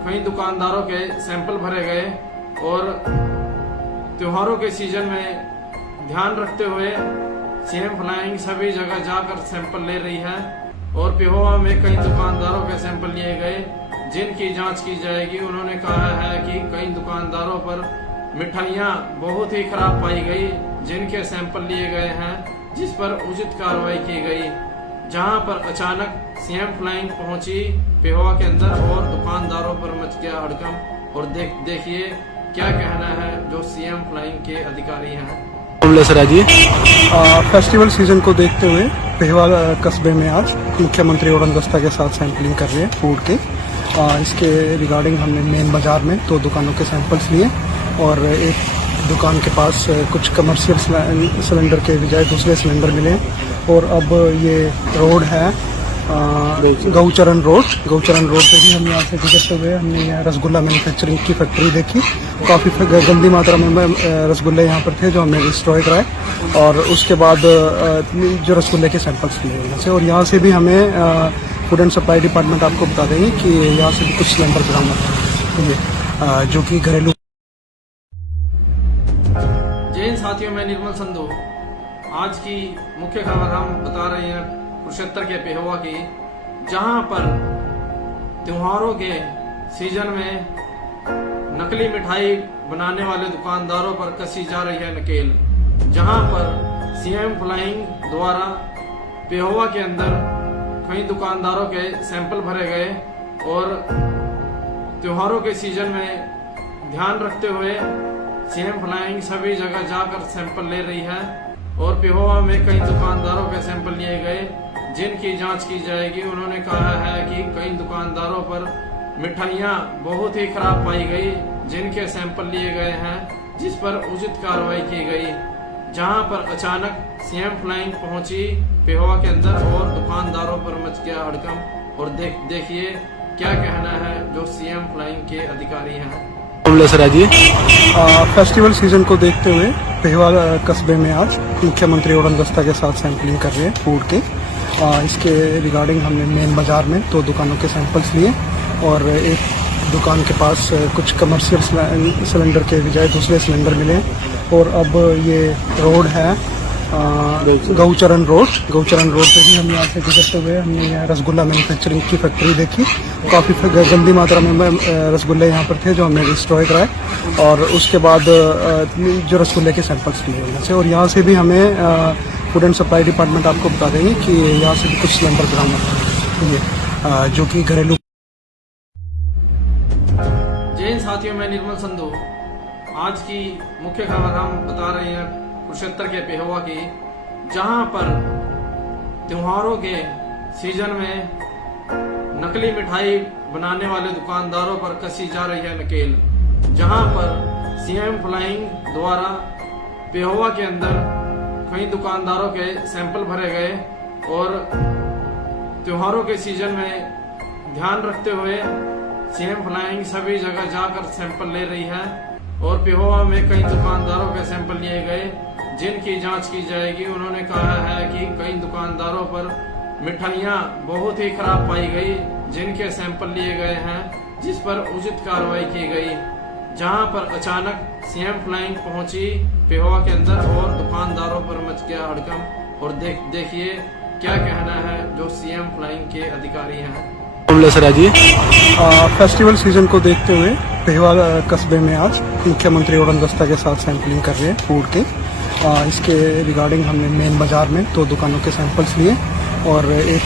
कई दुकानदारों के सैंपल भरे गए और त्योहारों के सीजन में ध्यान रखते हुए सीएम फ्लाइंग सभी जगह जाकर सैंपल ले रही है और पेहोवा में कई दुकानदारों के सैंपल लिए गए जिनकी जांच की जाएगी। उन्होंने कहा है कि कई दुकानदारों पर मिठाइयां बहुत ही खराब पाई गई जिनके सैंपल लिए गए हैं, जिस पर उचित कार्रवाई की गई। जहां पर अचानक सीएम फ्लाइंग पहुंची पेहोवा के अंदर और दुकानदारों पर मच गया हड़कंप। और देखिए क्या कहना है जो सीएम फ्लाइंग के अधिकारी हैं। फेस्टिवल सीजन को देखते हुए पेहवा कस्बे में आज मुख्यमंत्री उड़न दस्ता के साथ सैंपलिंग कर रहे हैं फूड के। इसके रिगार्डिंग हमने मेन बाजार में 2 दुकानों के सैंपल्स लिए और एक दुकान के पास कुछ कमर्शियल सिलेंडर के बजाय दूसरे सिलेंडर मिले और अब ये रोड है गौचरण रोड पे भी हम यहाँ से गुजरते हुए हमने यहाँ रसगुल्ला मैन्युफैक्चरिंग की फैक्ट्री देखी। काफ़ी गंदी मात्रा में रसगुल्ले यहाँ पर थे जो हमने डिस्ट्रॉय कराए और उसके बाद जो रसगुल्ले के सैंपल्स लिए यहाँ से और यहाँ से भी हमें फूड एंड सप्लाई डिपार्टमेंट आपको बता देंगे कि यहाँ से भी कुछ सिलेंडर बरामद हुए जो कि घरेलू। जय हिंद साथियों, मैं निर्मल संधू। आज की मुख्य खबर हम बता रहे हैं कुरुक्षेत्र के पेहवा की, जहां पर त्योहारों के सीजन में नकली मिठाई बनाने वाले दुकानदारों पर कसी जा रही है नकेल। जहां पर सीएम फ्लाइंग द्वारा पेहवा के अंदर कई दुकानदारों के सैंपल भरे गए और त्योहारों के सीजन में ध्यान रखते हुए सीएम फ्लाइंग सभी जगह जाकर सैंपल ले रही है और पेहोवा में कई दुकानदारों के सैंपल लिए गए जिनकी जांच की जाएगी। उन्होंने कहा है कि कई दुकानदारों पर मिठाइयां बहुत ही खराब पाई गई जिनके सैंपल लिए गए हैं, जिस पर उचित कार्रवाई की गई। जहां पर अचानक सीएम फ्लाइंग पहुंची पेहोवा के अंदर और दुकानदारों पर मच गया हड़कंप। और देखिए क्या कहना है जो सीएम फ्लाइंग के अधिकारी हैं। फेस्टिवल सीजन को देखते हुए पेहवा कस्बे में आज मुख्यमंत्री उड़न दस्ता के साथ सैंपलिंग कर रहे हैं फूड के। इसके रिगार्डिंग हमने मेन बाजार में 2 दुकानों के सैंपल्स लिए और एक दुकान के पास कुछ कमर्शियल सिलेंडर के बजाय दूसरे सिलेंडर मिले और अब ये रोड है गौचरण रोड पे भी हम यहाँ से गुजरते हुए हमने यहाँ रसगुल्ला मैन्युफैक्चरिंग की फैक्ट्री देखी। काफ़ी गंदी मात्रा में रसगुल्ले यहाँ पर थे जो हमने डिस्ट्रॉय कराए और उसके बाद जो रसगुल्ले के सैंपल्स लिए यहाँ से और यहाँ से भी हमें फूड एंड सप्लाई डिपार्टमेंट आपको बता देंगे कि यहाँ से भी कुछ सिलेंडर बरामद हुए जो कि घरेलू। जय हिंद साथियों, मैं निर्मल संधू। आज की मुख्य खबर हम बता रहे हैं कुरुक्षेत्र के पेहवा की, जहां पर त्योहारों के सीजन में नकली मिठाई बनाने वाले दुकानदारों पर कसी जा रही है नकेल। जहां पर सीएम फ्लाइंग द्वारा पेहवा के अंदर कई दुकानदारों के सैंपल भरे गए और त्योहारों के सीजन में ध्यान रखते हुए सीएम फ्लाइंग सभी जगह जाकर सैंपल ले रही है और पेहोवा में कई दुकानदारों के सैंपल लिए गए जिनकी जांच की जाएगी। उन्होंने कहा है कि कई दुकानदारों पर मिठाइयां बहुत ही खराब पाई गई जिनके सैंपल लिए गए हैं, जिस पर उचित कार्रवाई की गई। जहां पर अचानक सीएम फ्लाइंग पहुंची पेहोवा के अंदर और दुकानदारों पर मच गया हड़कंप। और देखिए क्या कहना है जो सीएम फ्लाइंग के अधिकारी हैं। फेस्टिवल सीजन को देखते हुए पेहवा कस्बे में आज मुख्यमंत्री उड़नदस्ता के साथ सैंपलिंग कर रहे हैं फूड के। इसके रिगार्डिंग हमने मेन बाजार में 2 दुकानों के सैंपल्स लिए और एक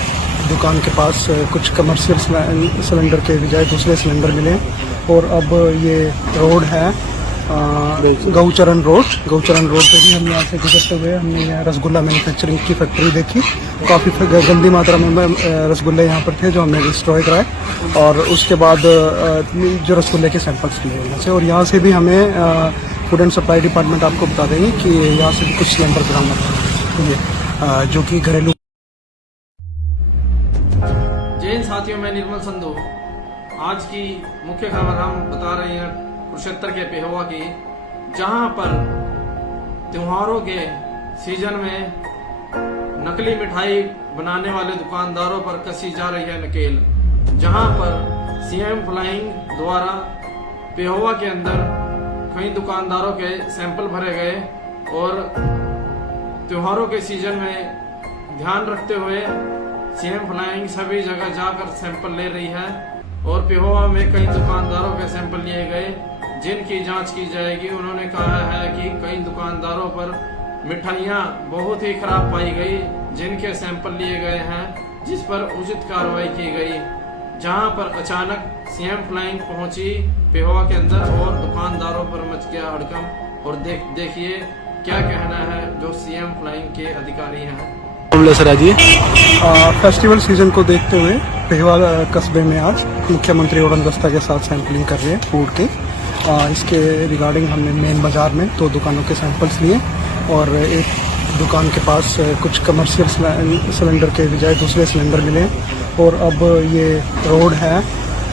दुकान के पास कुछ कमर्शियल सिलेंडर के बजाय दूसरे सिलेंडर मिले। और अब ये रोड है गौचरण रोड पे भी हम यहाँ से गुजरते हुए हमने यहाँ रसगुल्ला मैन्युफैक्चरिंग की फैक्ट्री देखी। काफ़ी गंदी मात्रा में रसगुल्ले यहाँ पर थे जो हमने डिस्ट्रॉय कराए और उसके बाद जो रसगुल्ले के सैंपल्स लिए यहाँ से। और यहाँ से भी हमें फूड एंड सप्लाई डिपार्टमेंट आपको बता देंगे कि यहाँ से भी कुछ सिलेंडर बरामद हुए जो कि घरेलू। जय हिंद साथियों, मैं निर्मल संधू। आज की मुख्य खबर हम बता रहे हैं कुरुक्षेत्र के पेहोवा की, जहां पर त्योहारों के सीजन में नकली मिठाई बनाने वाले दुकानदारों पर कसी जा रही है नकेल। जहां पर सीएम फ्लाइंग द्वारा पेहोवा के अंदर कई दुकानदारों के सैंपल भरे गए और त्योहारों के सीजन में ध्यान रखते हुए सीएम फ्लाइंग सभी जगह जाकर सैंपल ले रही है। और पेहोवा में कई दुकानदारों के सैंपल लिए गए जिनकी जांच की जाएगी। उन्होंने कहा है कि कई दुकानदारों पर मिठाइयां बहुत ही खराब पाई गई जिनके सैंपल लिए गए हैं, जिस पर उचित कार्रवाई की गई। जहां पर अचानक सीएम फ्लाइंग पहुंची पेहोवा के अंदर और दुकानदारों पर मच गया हड़कंप। और देखिए क्या कहना है जो सीएम फ्लाइंग के अधिकारी हैं। फेस्टिवल सीजन को देखते हुए पेहवा कस्बे में आज मुख्यमंत्री उड़नदस्ता के साथ सैंपलिंग कर रहे हैं फूड के। इसके रिगार्डिंग हमने मेन बाजार में 2 दुकानों के सैंपल्स लिए और एक दुकान के पास कुछ कमर्शियल सिलेंडर के बजाय दूसरे सिलेंडर मिले। और अब ये रोड है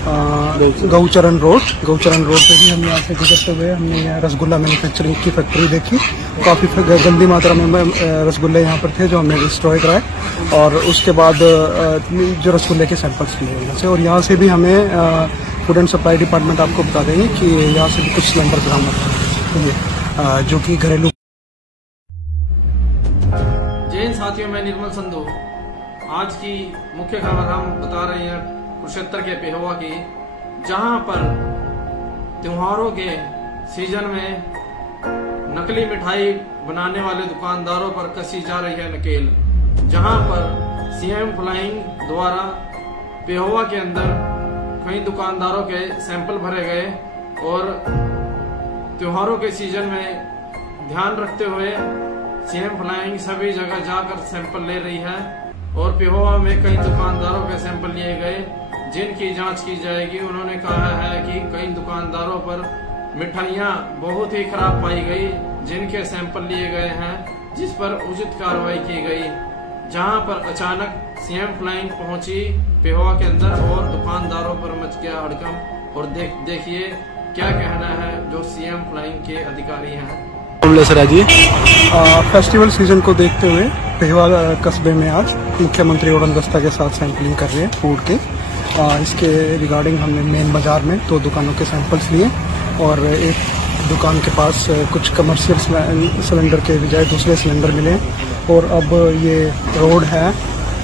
गौचरण रोड पे भी हम यहाँ से गुजरते हुए हमने यहाँ रसगुल्ला मैन्युफैक्चरिंग की फैक्ट्री देखी। काफ़ी गंदी मात्रा में रसगुल्ले यहाँ पर थे जो हमने डिस्ट्रॉय कराए और उसके बाद जो रसगुल्ले के सैंपल्स लिए यहाँ से। और यहाँ से भी हमें फूड एंड सप्लाई डिपार्टमेंट आपको बता देंगे कि यहाँ से भी कुछ सिलेंडर बरामद हुए जो कि घरेलू। जय हिंद साथियों, मैं निर्मल संधू। आज की मुख्य खबर हम बता रहे हैं कुरुक्षेत्र के पेहोवा की, जहां पर त्योहारों के सीजन में नकली मिठाई बनाने वाले दुकानदारों पर कसी जा रही है नकेल। जहां पर सीएम फ्लाइंग द्वारा पेहोवा के अंदर कई दुकानदारों के सैंपल भरे गए और त्योहारों के सीजन में ध्यान रखते हुए सीएम फ्लाइंग सभी जगह जाकर सैंपल ले रही है। और पेहोवा में कई दुकानदारों के सैंपल लिए गए जिनकी जांच की जाएगी। उन्होंने कहा है कि कई दुकानदारों पर मिठाइयां बहुत ही खराब पाई गई जिनके सैंपल लिए गए हैं, जिस पर उचित कार्रवाई की गई। जहां पर अचानक सीएम फ्लाइंग पहुंची पेहोवा के अंदर और दुकानदारों पर मच गया हड़कंप। और देखिए क्या कहना है जो सीएम फ्लाइंग के अधिकारी हैं। फेस्टिवल सीजन को देखते हुए पेहवा कस्बे में आज मुख्यमंत्री उड़नदस्ता के साथ सैंपलिंग कर रहे हैं फूड के। इसके रिगार्डिंग हमने मेन बाजार में 2 दुकानों के सैंपल्स लिए और एक दुकान के पास कुछ कमर्शियल सिलेंडर के बजाय दूसरे सिलेंडर मिले। और अब ये रोड है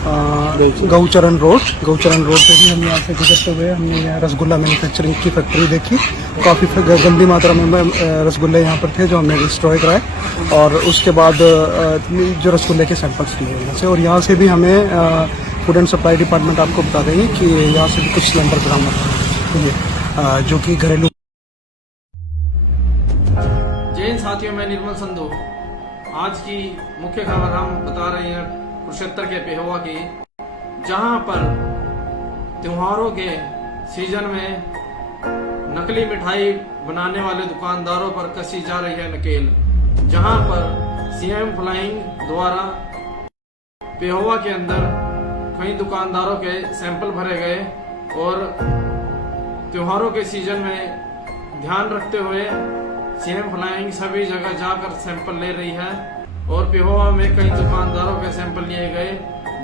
गौचरण रोड पे भी हम यहाँ से गुजरते हुए हमने यहाँ रसगुल्ला मैन्युफैक्चरिंग की फैक्ट्री देखी। काफ़ी गंदी मात्रा में रसगुल्ले यहाँ पर थे जो हमने डिस्ट्रॉय कराए और उसके बाद जो रसगुल्ले के सैंपल्स लिए यहाँ से। और यहाँ से भी हमें फूड एंड सप्लाई डिपार्टमेंट आपको बता देंगे कि यहाँ से भी कुछ सिलेंडर बरामद हुए जो कि घरेलू। जय हिंद साथियों, मैं निर्मल संधू। आज की मुख्य खबर हम बता रहे हैं कुरुक्षेत्र के पेहोवा की, जहां पर त्योहारों के सीजन में नकली मिठाई बनाने वाले दुकानदारों पर कसी जा रही है नकेल। जहां पर सीएम फ्लाइंग द्वारा पेहोवा के अंदर कई दुकानदारों के सैंपल भरे गए और त्योहारों के सीजन में ध्यान रखते हुए सीएम फ्लाइंग सभी जगह जाकर सैंपल ले रही है। और पेहोवा में कई दुकानदारों के सैंपल लिए गए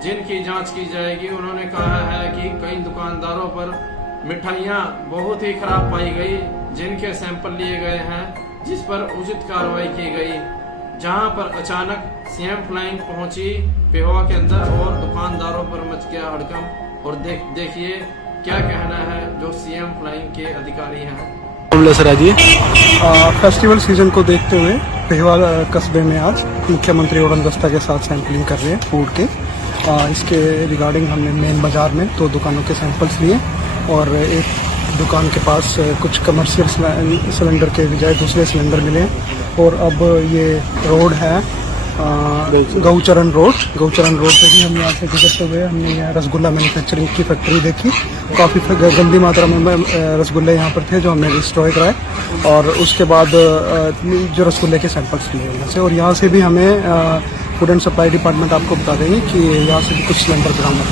जिनकी जांच की जाएगी। उन्होंने कहा है कि कई दुकानदारों पर मिठाइयां बहुत ही खराब पाई गई जिनके सैंपल लिए गए हैं, जिस पर उचित कार्रवाई की गई। जहां पर अचानक सीएम फ्लाइंग पहुंची पेहोवा के अंदर और दुकानदारों पर मच गया हड़कंप। और देखिए क्या कहना है जो सीएम फ्लाइंग के अधिकारी हैं। फेस्टिवल सीजन को देखते हुए पेहवा कस्बे में आज मुख्यमंत्री उड़नदस्ता के साथ सैंपलिंग कर रहे हैं फूड के। इसके रिगार्डिंग हमने मेन बाजार में 2 दुकानों के सैंपल्स लिए और एक दुकान के पास कुछ कमर्शियल सिलेंडर के बजाय दूसरे सिलेंडर मिले। और अब ये रोड है गौचरण रोड पे भी हम यहाँ से गुजरते हुए हमने यहाँ रसगुल्ला मैन्युफैक्चरिंग की फैक्ट्री देखी। काफ़ी गंदी मात्रा में रसगुल्ले यहाँ पर थे जो हमने डिस्ट्रॉय कराए और उसके बाद जो रसगुल्ले के सैंपल्स लिए यहाँ से। और यहाँ से भी हमें फूड एंड सप्लाई डिपार्टमेंट आपको बता देंगे कि यहाँ से भी कुछ सिलेंडर बरामद।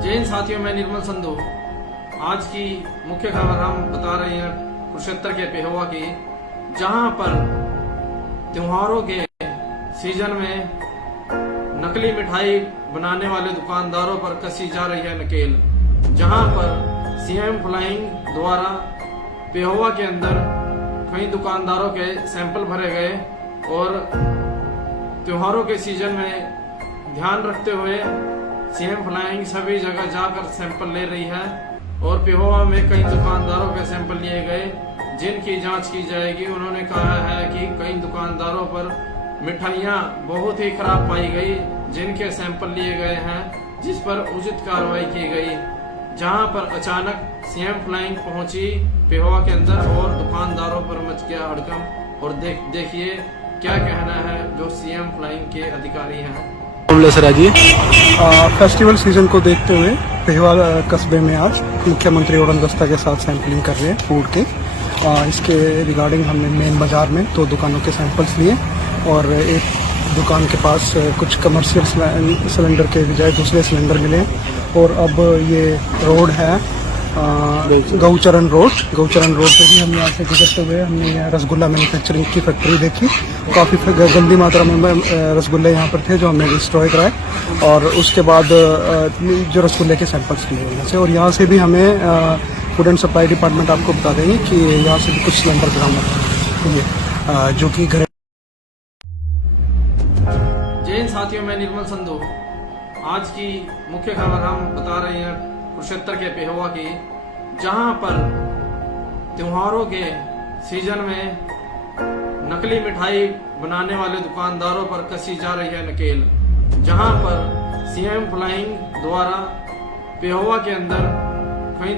जय हिंद साथियों, मैं निर्मल संधू। आज की मुख्य खबर हम बता रहे हैं कुरुक्षेत्र के पेहोवा की, जहां पर त्योहारों के सीजन में नकली मिठाई बनाने वाले दुकानदारों पर कसी जा रही है नकेल। जहां पर सीएम फ्लाइंग द्वारा पेहोवा के अंदर कई दुकानदारों के सैंपल भरे गए और त्योहारों के सीजन में ध्यान रखते हुए सीएम फ्लाइंग सभी जगह जाकर सैंपल ले रही है। और पेहोवा में कई दुकानदारों के सैंपल लिए गए जिनकी जांच की जाएगी। उन्होंने कहा है कि कई दुकानदारों पर मिठाइयां बहुत ही खराब पाई गई जिनके सैंपल लिए गए हैं, जिस पर उचित कार्रवाई की गई। जहां पर अचानक सीएम फ्लाइंग पहुंची पेहोवा के अंदर और दुकानदारों पर मच गया हड़कंप। और देखिए क्या कहना है जो सीएम फ्लाइंग के अधिकारी हैं। फेस्टिवल सीजन को देखते हुए पेहवा कस्बे में आज मुख्यमंत्री उड़नदस्ता के साथ सैंपलिंग कर रहे हैं फूड के। इसके रिगार्डिंग हमने मेन बाजार में 2 दुकानों के सैंपल्स लिए और एक दुकान के पास कुछ कमर्शियल सिलेंडर के बजाय दूसरे सिलेंडर मिले। और अब ये रोड है गौचरण रोड पे भी हम यहाँ से गुजरते हुए हमने यहाँ रसगुल्ला मैन्युफैक्चरिंग की फैक्ट्री देखी। काफ़ी गंदी मात्रा में रसगुल्ले यहाँ पर थे जो हमने डिस्ट्रॉय कराए और उसके बाद जो रसगुल्ले के सैंपल्स लिए यहाँ से। और यहाँ से भी हमें फूड एंड सप्लाई डिपार्टमेंट आपको बता देंगे कि यहाँ से भी कुछ सिलेंडर बरामद जो कि घर। जय हिंद साथियों, मैं निर्मल संधू। आज की मुख्य खबर हम बता रहे हैं कुरुक्षेत्र के पेहोवा की, जहां पर त्योहारों के सीजन में नकली मिठाई बनाने वाले दुकानदारों पर कसी जा रही है नकेल। जहां पर सीएम फ्लाइंग द्वारा पेहोवा के अंदर कई